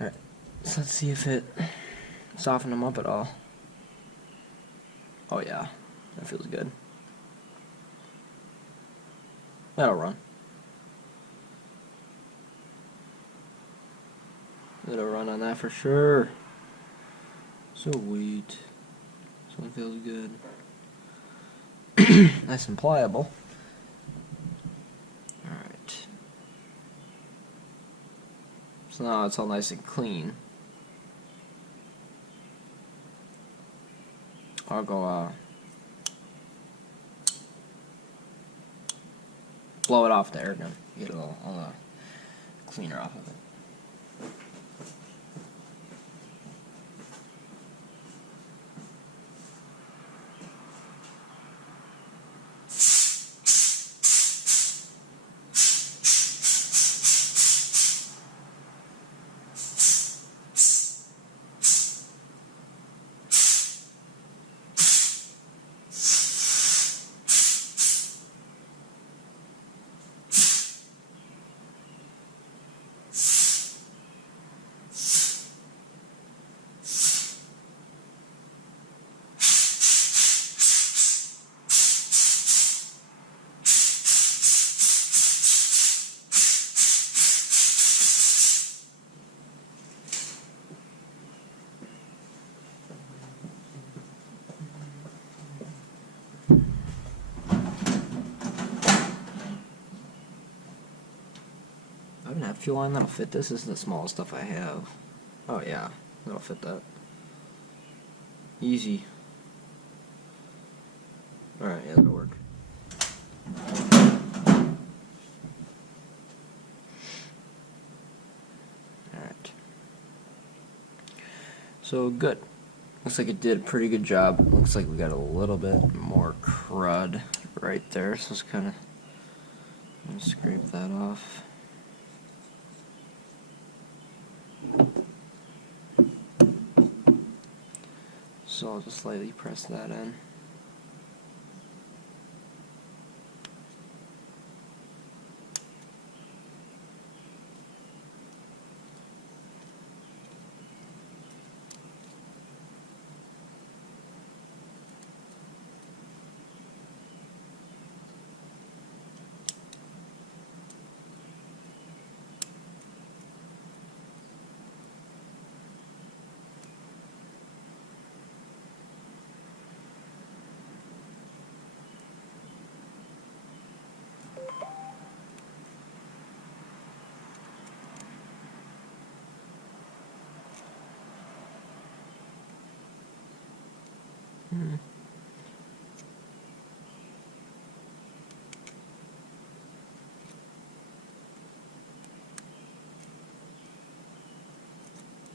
Alright, so let's see if it softened them up at all. Oh yeah, that feels good. That'll run. It'll run on that for sure. Sweet. This one feels good. Nice and pliable. Alright. So now it's all nice and clean. I'll go blow it off the air gun. Get all the cleaner off of it. I have an fuel line that'll fit this. This is the smallest stuff I have. Oh yeah, that'll fit that. Easy. Alright, yeah, that'll work. Alright. So good. Looks like it did a pretty good job. Looks like we got a little bit more crud right there. So let's kind of scrape that off. So I'll just slightly press that in.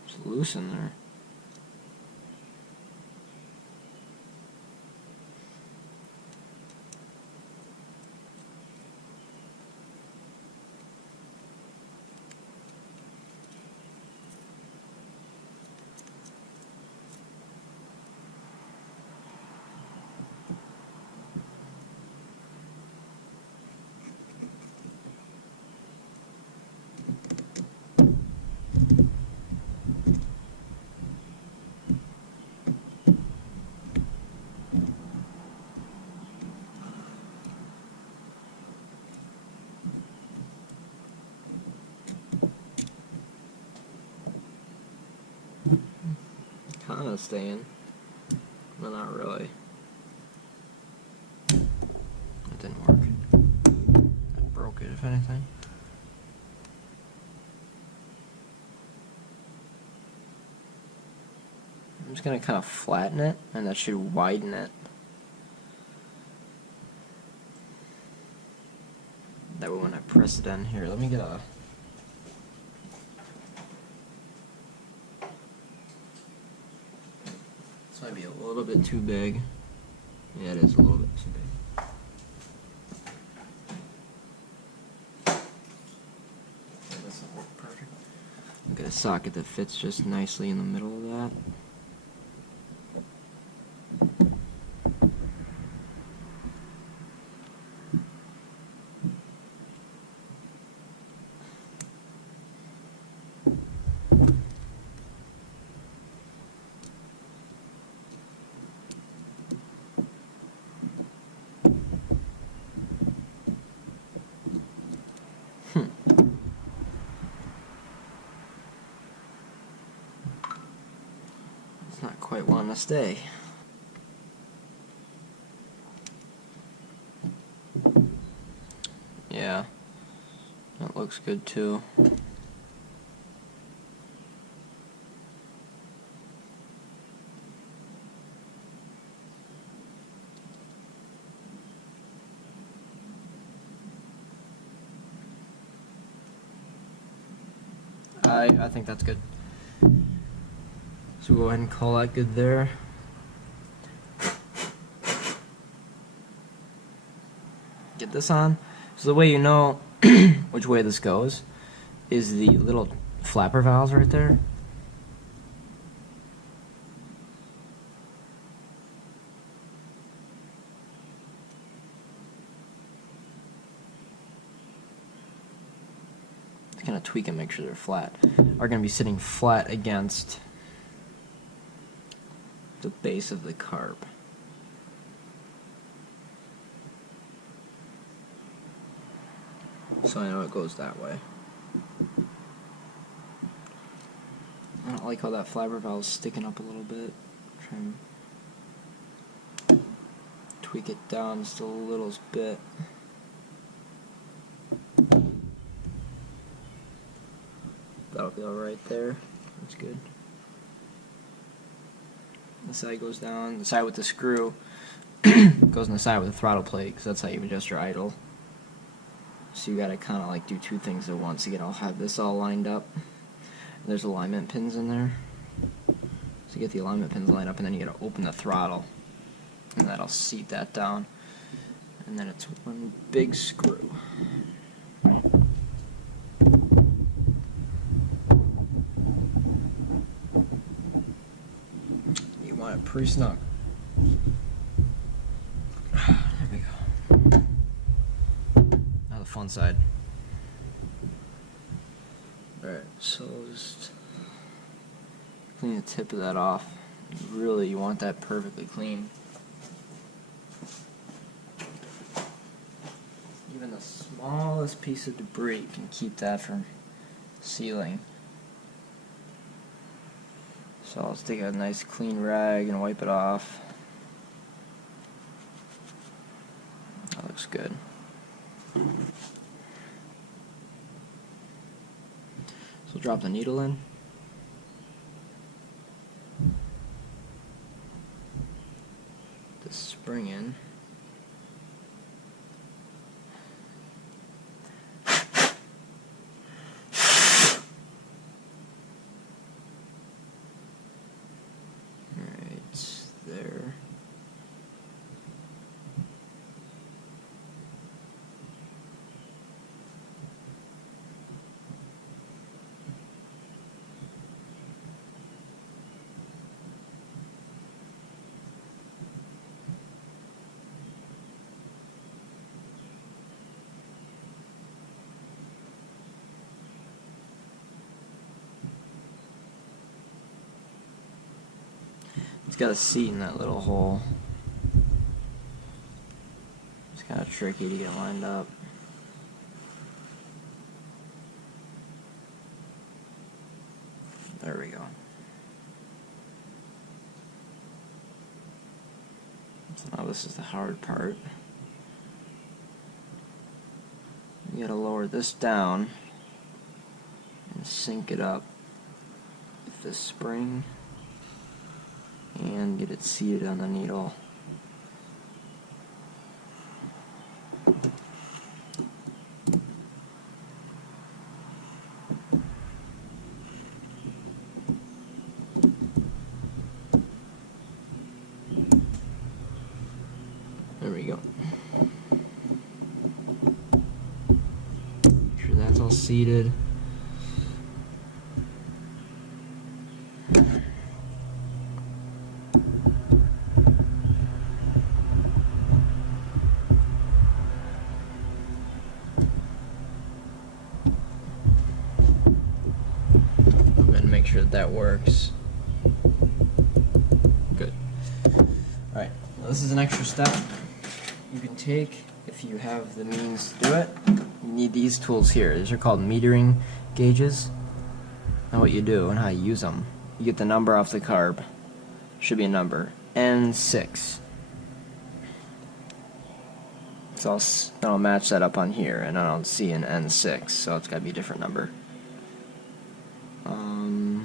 It's loose in there. Kind of staying, but not really. That didn't work. It broke it, if anything. I'm just gonna kind of flatten it, and that should widen it. That way when I press it in here, let me get a... This might be a little bit too big. Yeah, it is a little bit too big. This will work perfect. I've got a socket that fits just nicely in the middle of that. It's not quite wanting to stay. Yeah, that looks good too. I think that's good. So we'll go ahead and call that good there. Get this on. So the way you know which way this goes is the little flapper valves right there. Kind of tweak and make sure they're flat, are going to be sitting flat against the base of the carb. So I know it goes that way. I don't like how that flapper valve is sticking up a little bit. Try and tweak it down just a little bit. That'll be alright there. That's good. The side goes down. The side with the screw goes on the side with the throttle plate, because that's how you adjust your idle. So you gotta kind of like do two things at once. You gotta have this all lined up. And there's alignment pins in there. So you get the alignment pins lined up, and then you gotta open the throttle, and that'll seat that down. And then it's one big screw. Pretty snug. There we go. Now the fun side. Alright, so just clean the tip of that off. Really, you want that perfectly clean. Even the smallest piece of debris can keep that from sealing. So I'll just take a nice clean rag and wipe it off. That looks good. So drop the needle in. The spring in. There. It's got a seat in that little hole. It's kind of tricky to get lined up. There we go. So now this is the hard part. You gotta lower this down and sync it up with this spring and get it seated on the needle. There we go. Make sure that's all seated. Make sure that works. Good. Alright, well, this is an extra step you can take if you have the means to do it. You need these tools here. These are called metering gauges. Now what you do and how you use them. You get the number off the carb, should be a number. N6. So I'll match that up on here, and I don't see an N6, so it's got to be a different number. I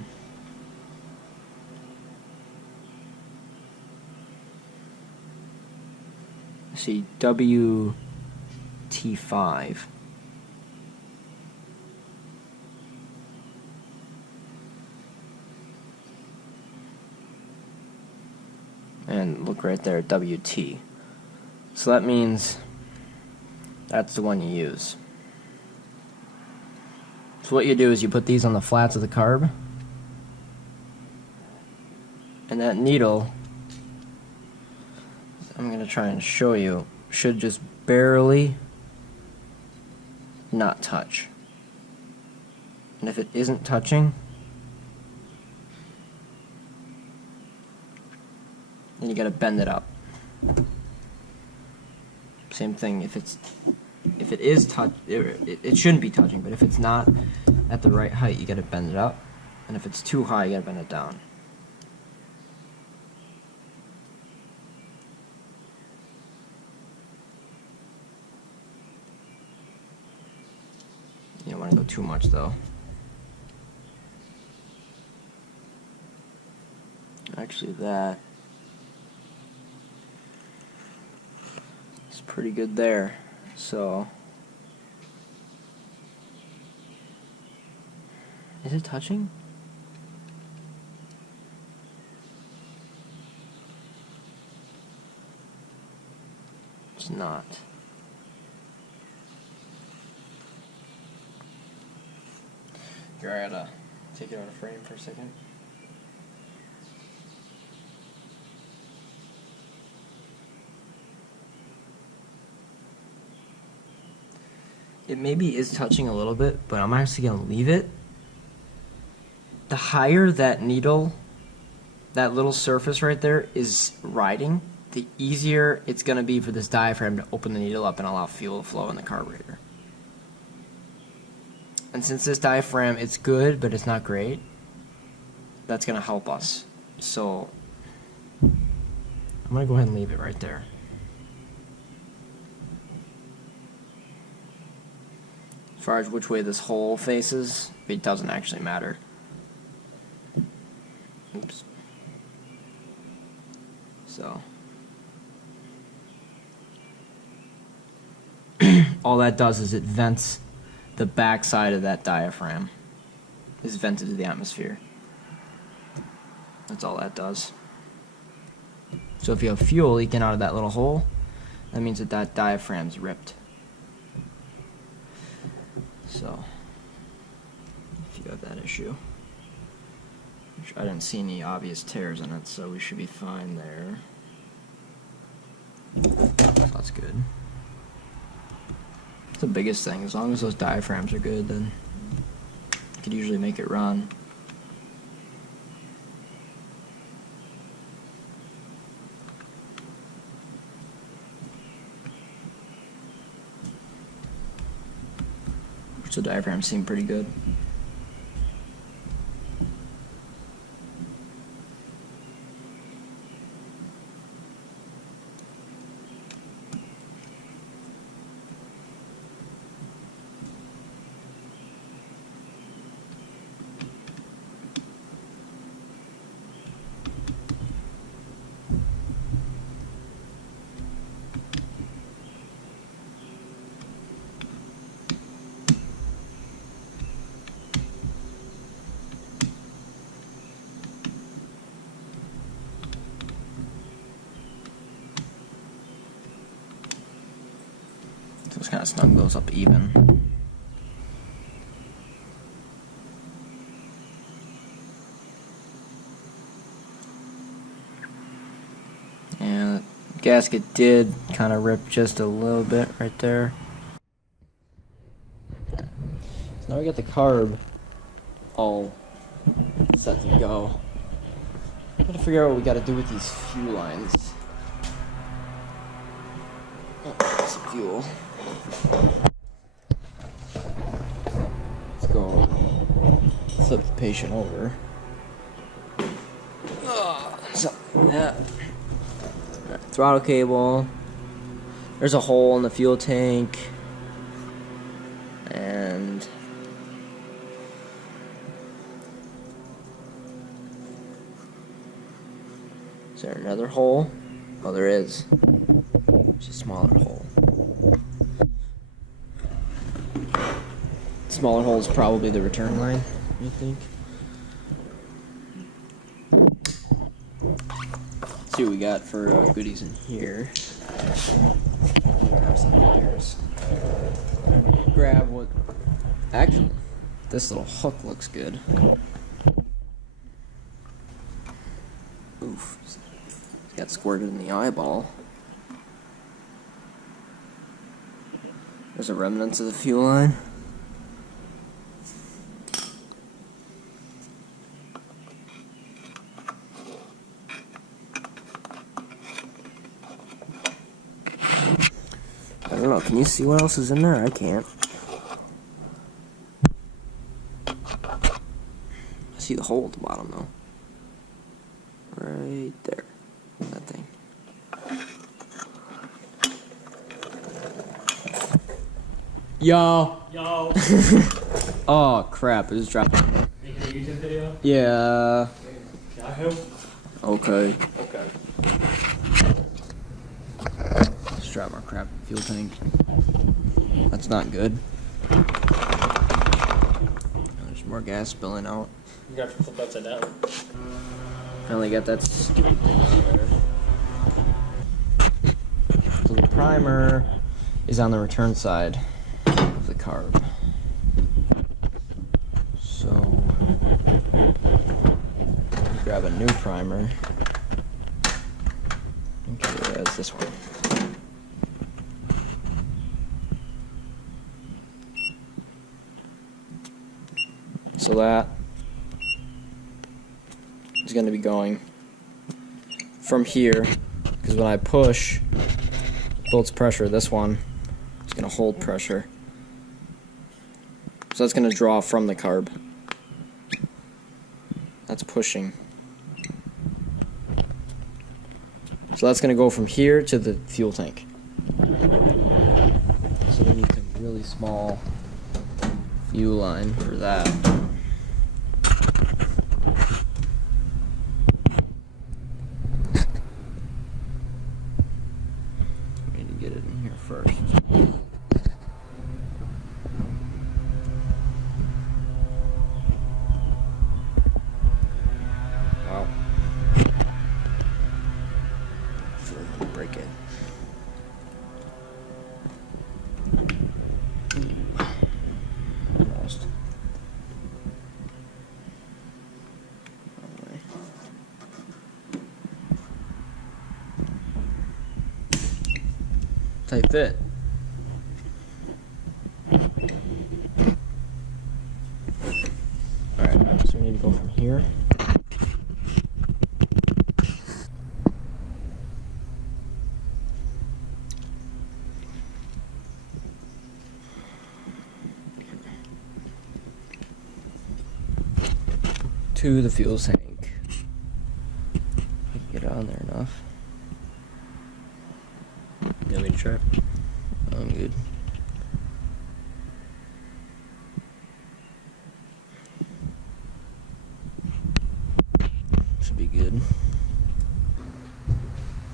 see WT5. And look right there, WT. So that means that's the one you use. So what you do is you put these on the flats of the carb, and that needle, I'm going to try and show you, should just barely not touch. And if it isn't touching, then you got to bend it up. Same thing, if it is it shouldn't be touching, but if it's not at the right height, you got to bend it up, and if it's too high, you got to bend it down. You don't want to go too much though. Actually, that is pretty good there. So, is it touching? It's not. Here, I gotta take it out of frame for a second. It maybe is touching a little bit, but I'm actually going to leave it. The higher that needle, that little surface right there is riding, the easier it's going to be for this diaphragm to open the needle up and allow fuel to flow in the carburetor. And since this diaphragm, it's good, but it's not great, that's going to help us. So I'm going to go ahead and leave it right there. As far as which way this hole faces, it doesn't actually matter. Oops. So all that does is it vents the back side of that diaphragm. Is vented to the atmosphere. That's all that does. So if you have fuel leaking out of that little hole, that means that that diaphragm's ripped. So, if you have that issue, which I didn't see any obvious tears in it, so we should be fine there. That's good. That's the biggest thing. As long as those diaphragms are good, then you could usually make it run. So diaphragms seem pretty good. Just kind of snug those up even. And the gasket did kind of rip just a little bit right there. So now we got the carb all set to go. I'm gonna figure out what we got to do with these fuel lines. Oh, some fuel. Let's go flip the patient over. So, yeah. Throttle cable. There's a hole in the fuel tank. And is there another hole? Oh, there is. It's a smaller hole. Smaller hole is probably the return line, you think? Let's see what we got for goodies in here. Grab some pliers. Grab what. Actually, this little hook looks good. Oof. Got squirted in the eyeball. There's a remnants of the fuel line. I don't know, can you see what else is in there? I can't. I see the hole at the bottom though. Right there. That thing. Yo! Yo! Oh crap, it just dropped. Making a YouTube video? Yeah. Can I help? Okay. Okay. Let's drop our crap fuel tank. That's not good. There's more gas spilling out. You got to flip upside down. Finally got that stupid thing out of there. So the primer is on the return side of the carb. So grab a new primer. Okay, that's this one. So that is going to be going from here, because when I push, it builds pressure. This one is going to hold pressure. So that's going to draw from the carb. That's pushing. So that's going to go from here to the fuel tank. So we need some really small fuel line for that. We need to get it in here first. Wow. So I'm gonna break it. Almost. All right. Tight fit. Alright, so we need to go from here. To the fuel tank. Get on there enough. You want me to try? I'm good. Should be good.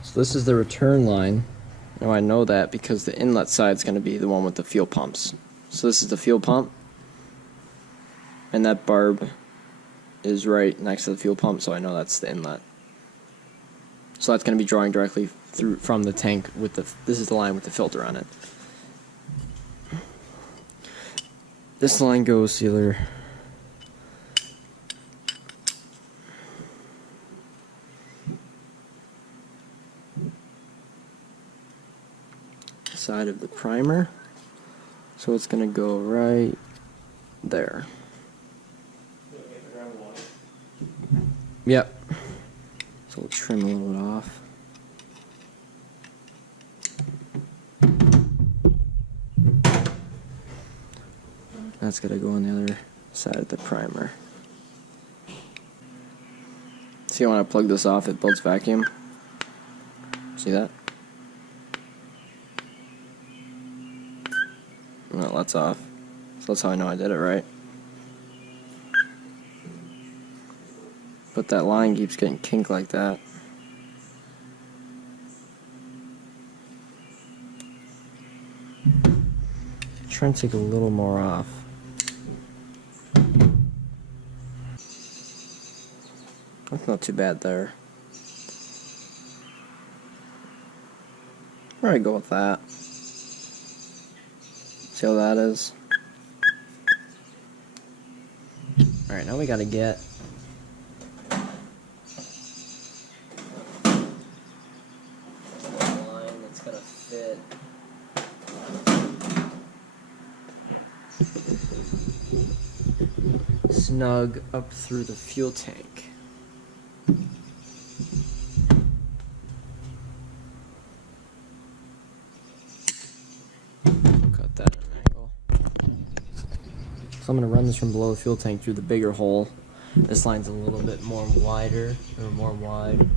So this is the return line. Now I know that because the inlet side is going to be the one with the fuel pumps. So this is the fuel pump. And that barb is right next to the fuel pump, so I know that's the inlet. So that's going to be drawing directly through from the tank with the, this is the line with the filter on it. This line goes either side of the primer, so it's going to go right there. Yep. So we'll trim a little bit off. That's got to go on the other side of the primer. See, when I plug this off, it builds vacuum. See that? And it lets off. So that's how I know I did it right. But that line keeps getting kinked like that. Try and take a little more off. That's not too bad there. I'd go with that. See how that is? Alright, now we gotta get a line that's gonna fit snug up through the fuel tank. Cut that at an angle. So I'm going to run this from below the fuel tank through the bigger hole. This line's a little bit more wider, or more wide.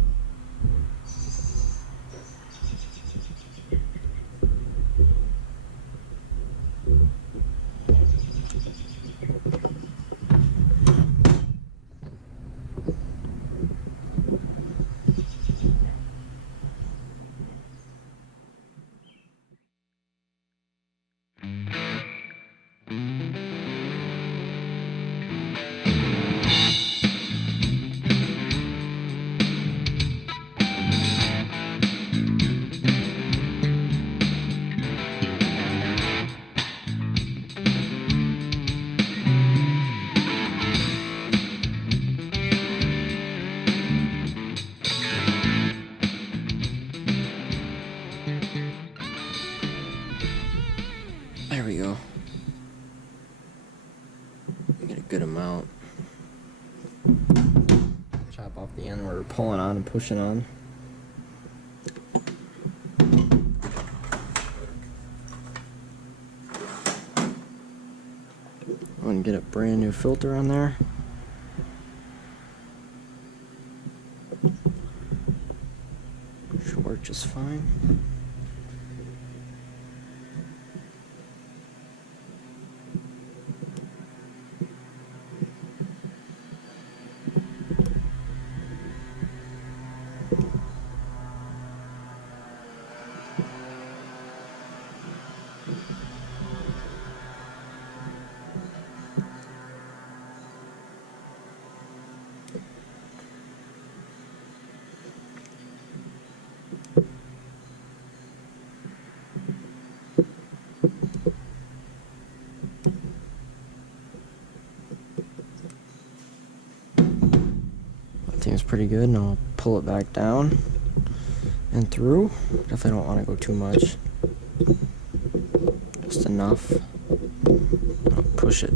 There we go. Get a good amount. Chop off the end where we're pulling on and pushing on. I'm gonna get a brand new filter on there. Should work just fine. Seems pretty good, and I'll pull it back down and through. Definitely don't want to go too much. Just enough. I'll push it.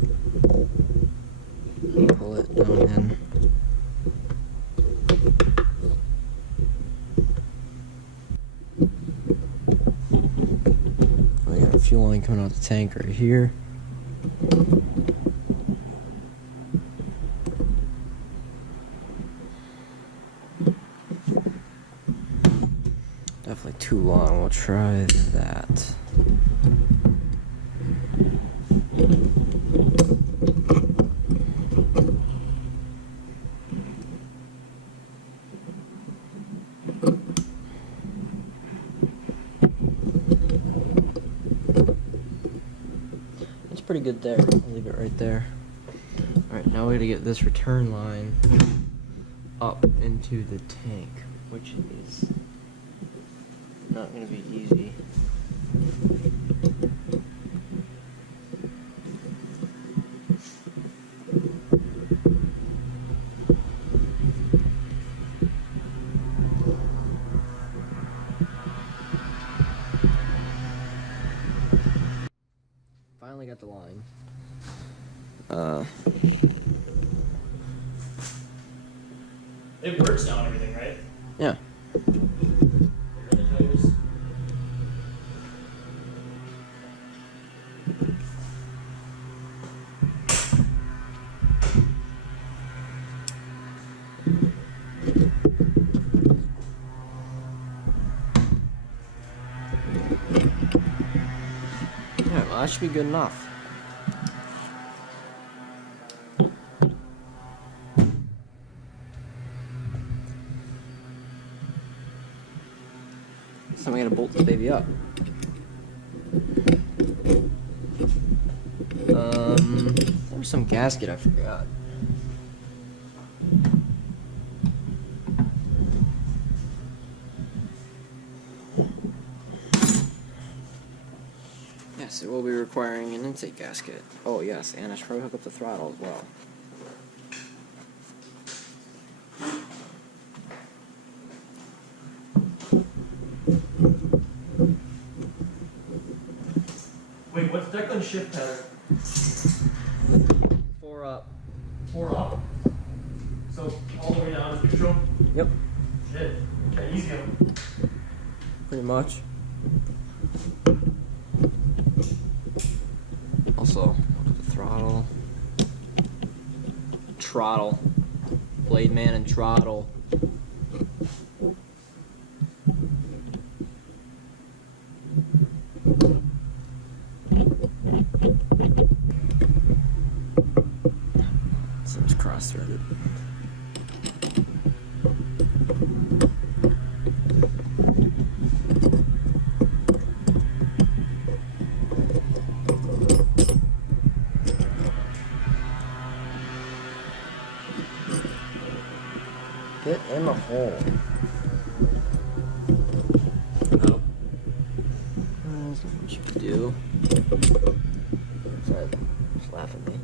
Pull it down in. We got a fuel line coming out the tank right here. Definitely too long. We'll try that. It's pretty good there. I'll leave it right there. Alright, now we gotta get this return line up into the tank, which is not going to be easy. Finally got the line. It works now and everything, right? Yeah. Yeah, well, that should be good enough. So I'm gonna bolt this baby up. There was some gasket I forgot. Yes, it will be requiring an intake gasket. Oh yes, and I should probably hook up the throttle as well. Wait, what's Declan's shift pattern? 4 up. 4 up? So all the way down is neutral? Yep. Shit. Okay, easy. Pretty much. Also, look at the throttle. Throttle. Blade man and throttle. Seems cross-threaded. Get in the hole. Nope. There's not much you can do. Sorry, just laugh at me.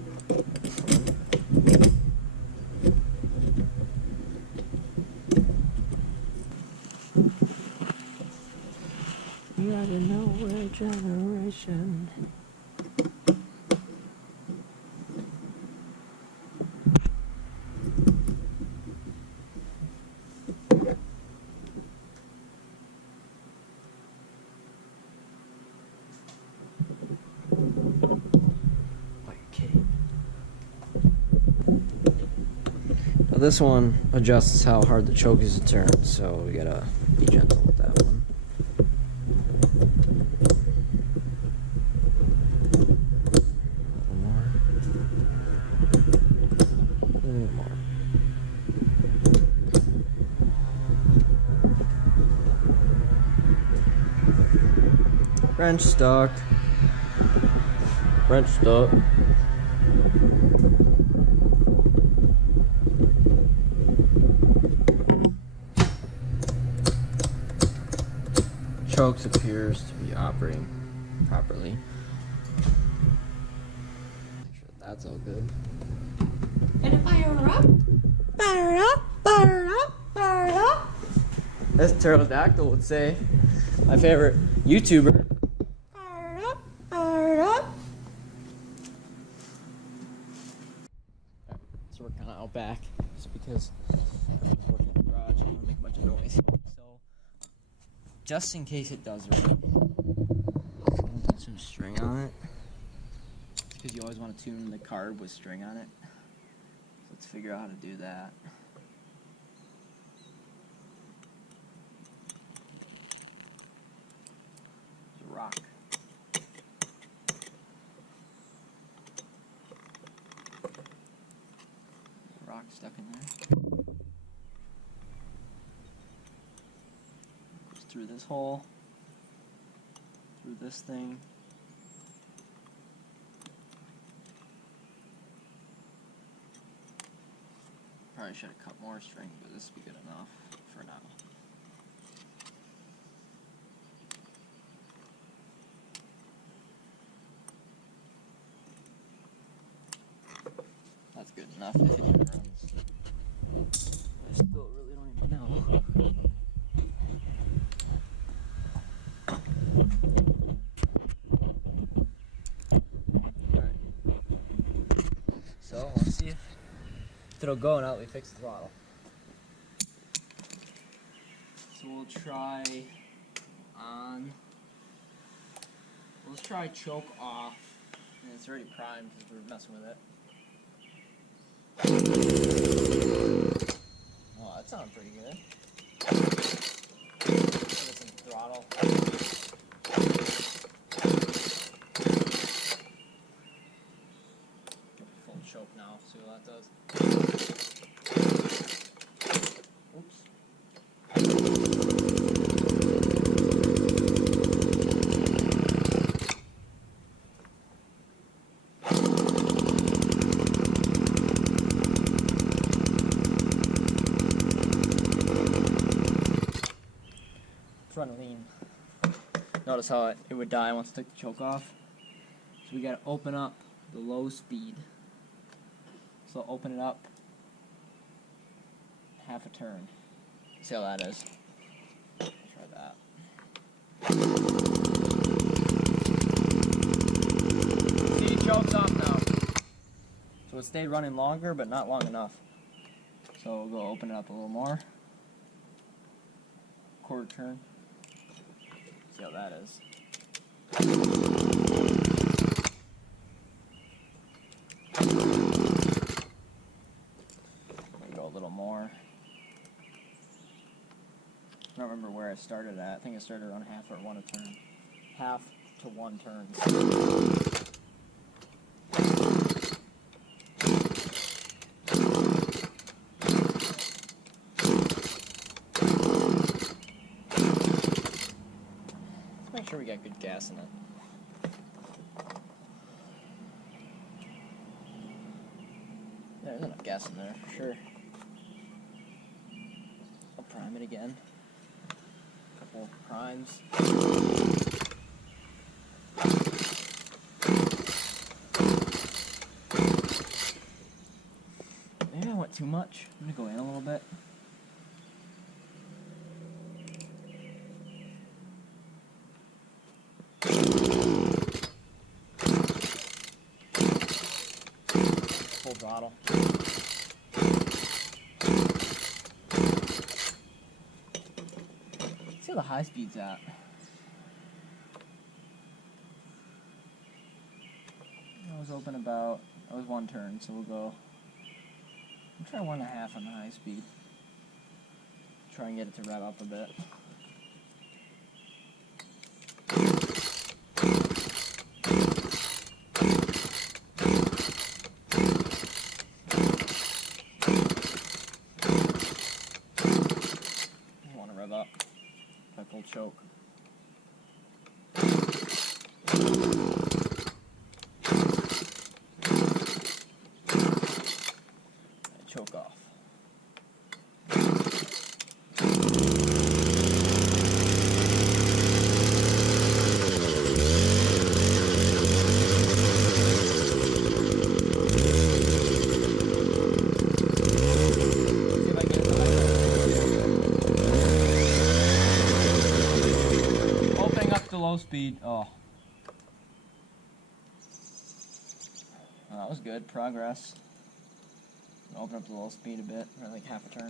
You gotta know we're generation. Now this one adjusts how hard the choke is to turn, so we gotta be gentle with that one. A little more. A little more. Wrench stuck. Wrench stuck. Chokes appears to be operating properly. Make sure that's all good. And if I fire up, fire up, fire up, fire up. As Pterodactyl would say, my favorite YouTuber. Fire up, fire up. So we're kind of out back, just because I'm working in the garage. I don't want to make a bunch of noise. So, just in case it does rain, I'm gonna put some string on it. Because you always want to tune the carb with string on it. So let's figure out how to do that. There's a rock. Rock stuck in there. Goes through this hole, through this thing. Probably should have cut more string, but this will be good enough for now. That's good enough if it even runs. I still really don't even know. Alright. So, let's see if it'll go now that we fix the throttle. So we'll try on. Let's try choke off. And it's already primed because we're messing with it. Oh, that sounds Notice how it would die once I took the choke off. So we gotta open up the low speed. So open it up half a turn. See how that is. Try that. See, it chokes off now. So it stayed running longer, but not long enough. So we'll go open it up a little more. Quarter turn. See how that is. Go a little more. I don't remember where I started at. I think I started around half or one a turn. Half to one turns. Let's make sure we got good gas in it. There's enough gas in there, for sure. I'll prime it again. Couple primes. Maybe I went too much. I'm gonna go in a little bit. Full throttle. See how the high speed's at. I was open about, that was one turn, so we'll go, I'll try 1.5 on the high speed. Try and get it to rev up a bit. I want to rev up. If I pull choke. Choke off. See if I get it. Opening up to low speed. Oh. Well, that was good. Progress. Open up the low speed a bit, or like half a turn.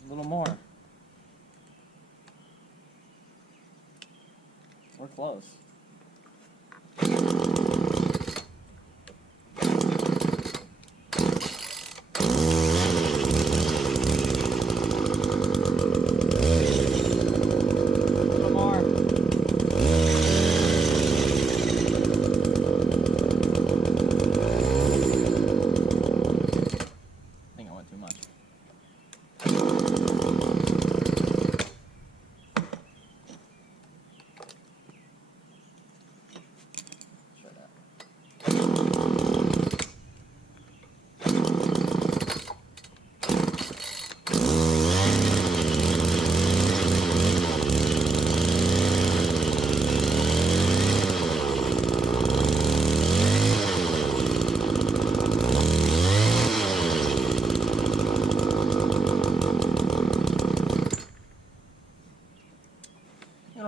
A little more. We're close.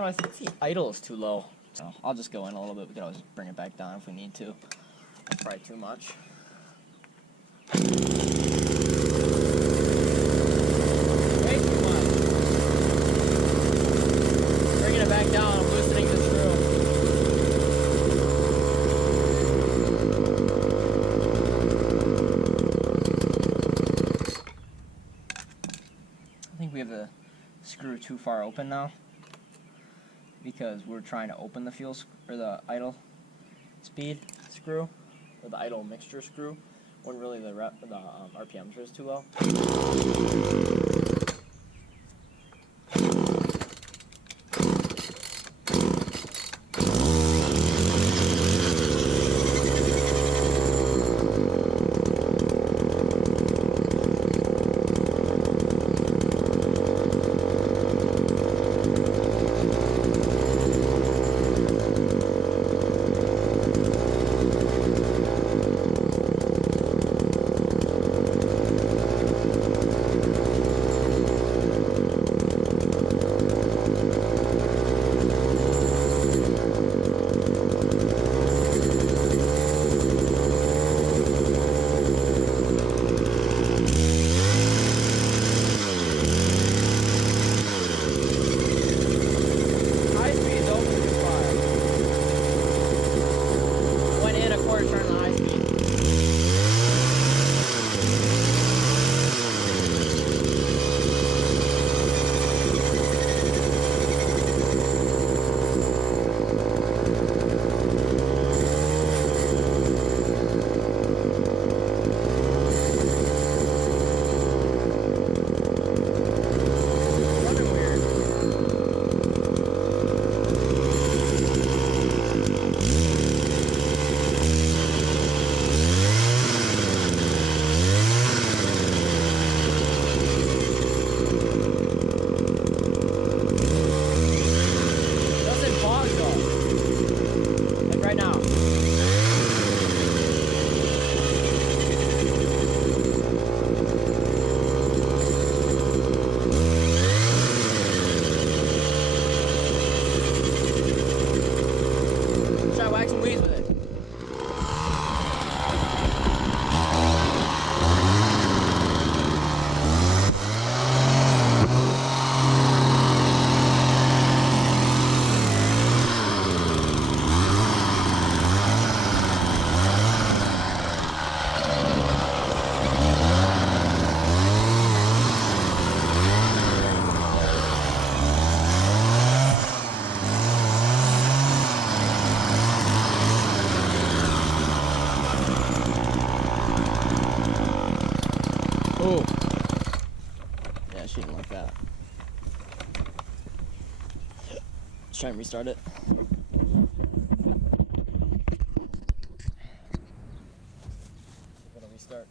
I think the idle is too low. So I'll just go in a little bit. We can always bring it back down if we need to. Probably too much. Way too much. Bringing it back down, I'm loosening the screw. I think we have the screw too far open now, because we're trying to open the fuel or the idle speed screw, or the idle mixture screw. when really the RPMs was too low. Oh. Yeah, she didn't like that. Let's try and restart it. Gonna restart.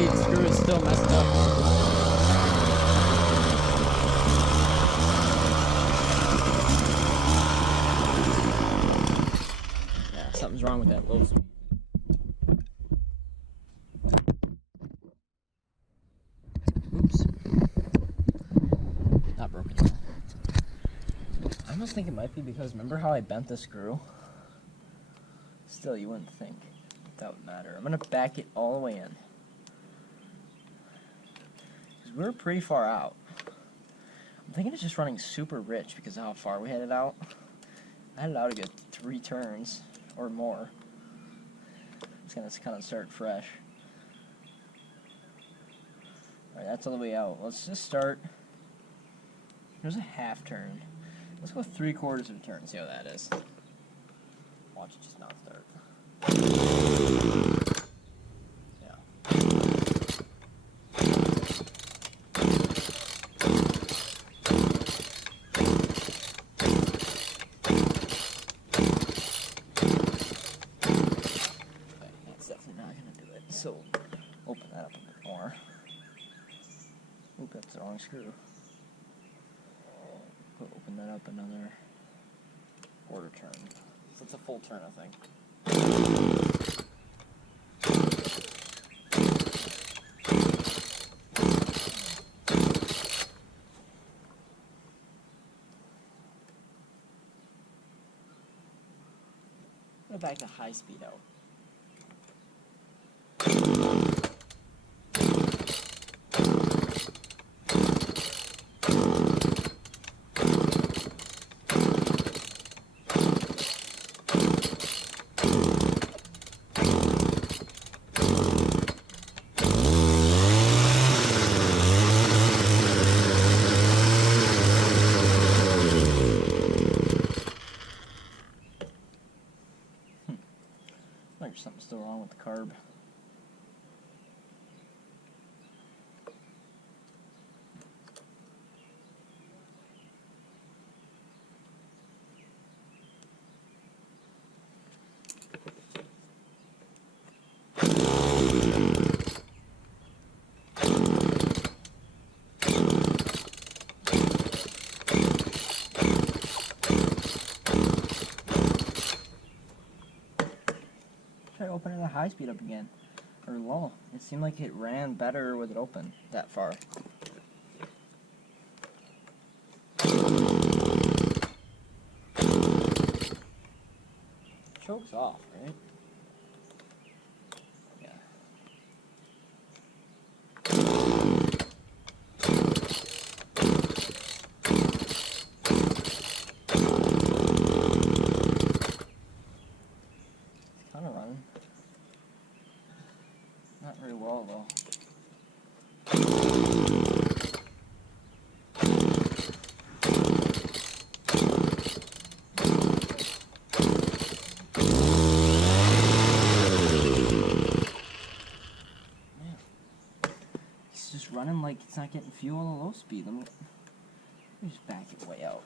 Screw is still messed up. Yeah, something's wrong with that low speed. Oops. Not broken. I almost think it might be because remember how I bent the screw? Still, you wouldn't think that would matter. I'm gonna back it all the way in. We're pretty far out. I'm thinking it's just running super rich because of how far we had it out. I had it out a good 3 turns or more. It's gonna kind of start fresh. Alright, that's all the way out. Let's just start. There's a half turn. Let's go 3/4 of a turn, see how that is. Watch it just not start. Yeah. So, open that up a bit more. Oop, that's the wrong screw. We'll open that up another 1/4 turn. So it's a full turn, I think. Go back to high speed out. high speed up again. Or low. It seemed like it ran better with it open that far. Choke's off, right? Yeah. It's kind of running. Not very well though. Man, he's just running like it's not getting fuel on a low speed. Let me just back it way out.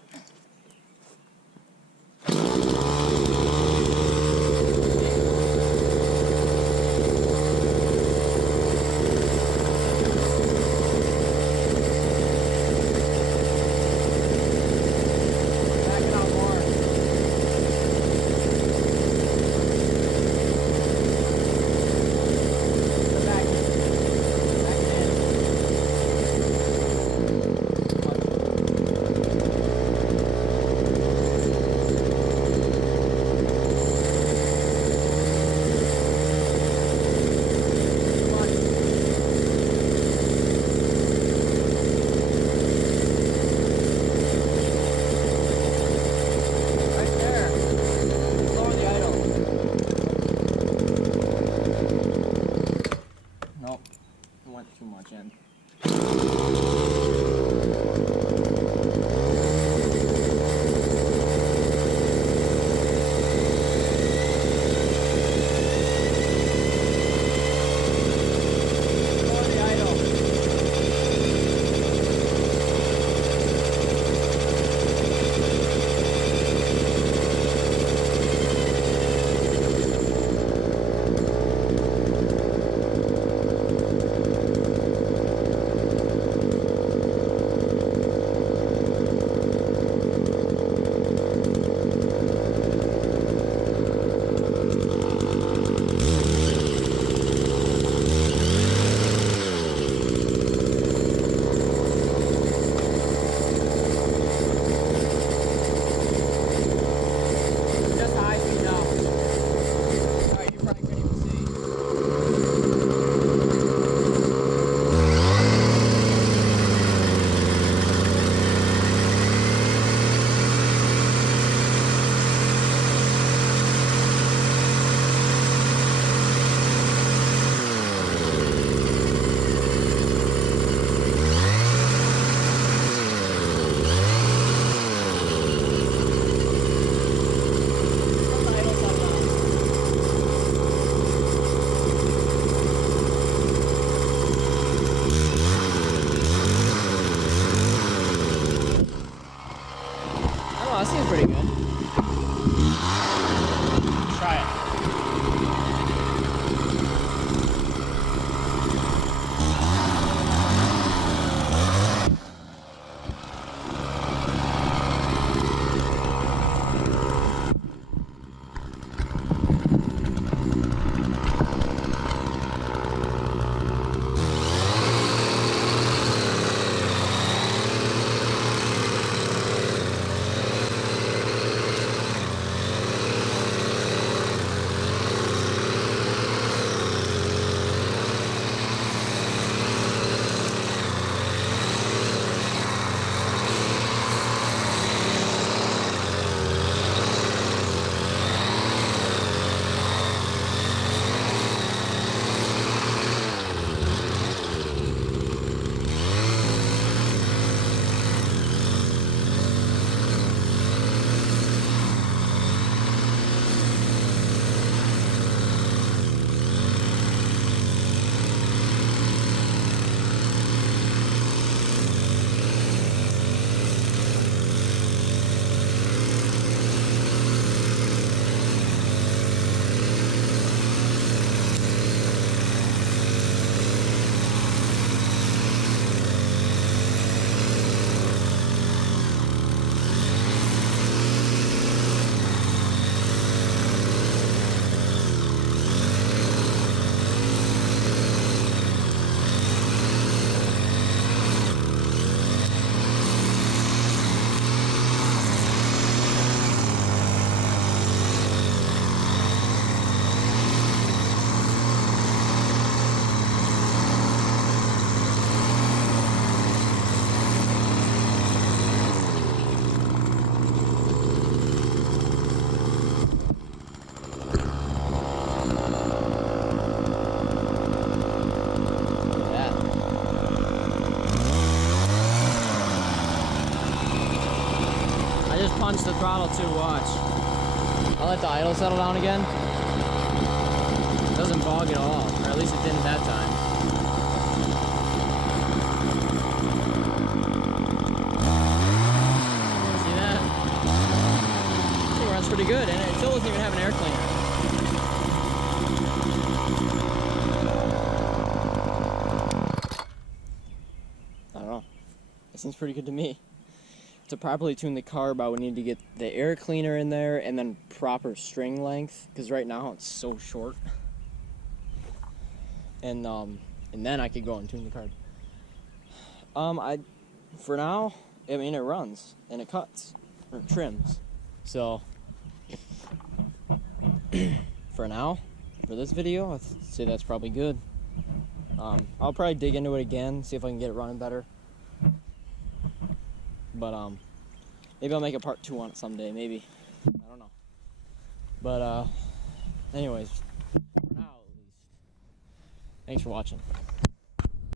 Nope, it went too much in. Lower the idle. punch the throttle too, watch. I'll let the idle settle down again. It doesn't bog at all, or at least it didn't that time. See that? This thing runs pretty good, and it still doesn't even have an air cleaner. I don't know. It seems pretty good to me. To properly tune the carb, I would need to get the air cleaner in there and then proper string length, because right now it's so short. And then I could go and tune the carb. For now, I mean, it runs and it cuts or trims. So for now, for this video, I'd say that's probably good. I'll probably dig into it again, see if I can get it running better. But maybe I'll make a part 2 on it someday, maybe. I don't know. But anyways, for now at least. Thanks for watching.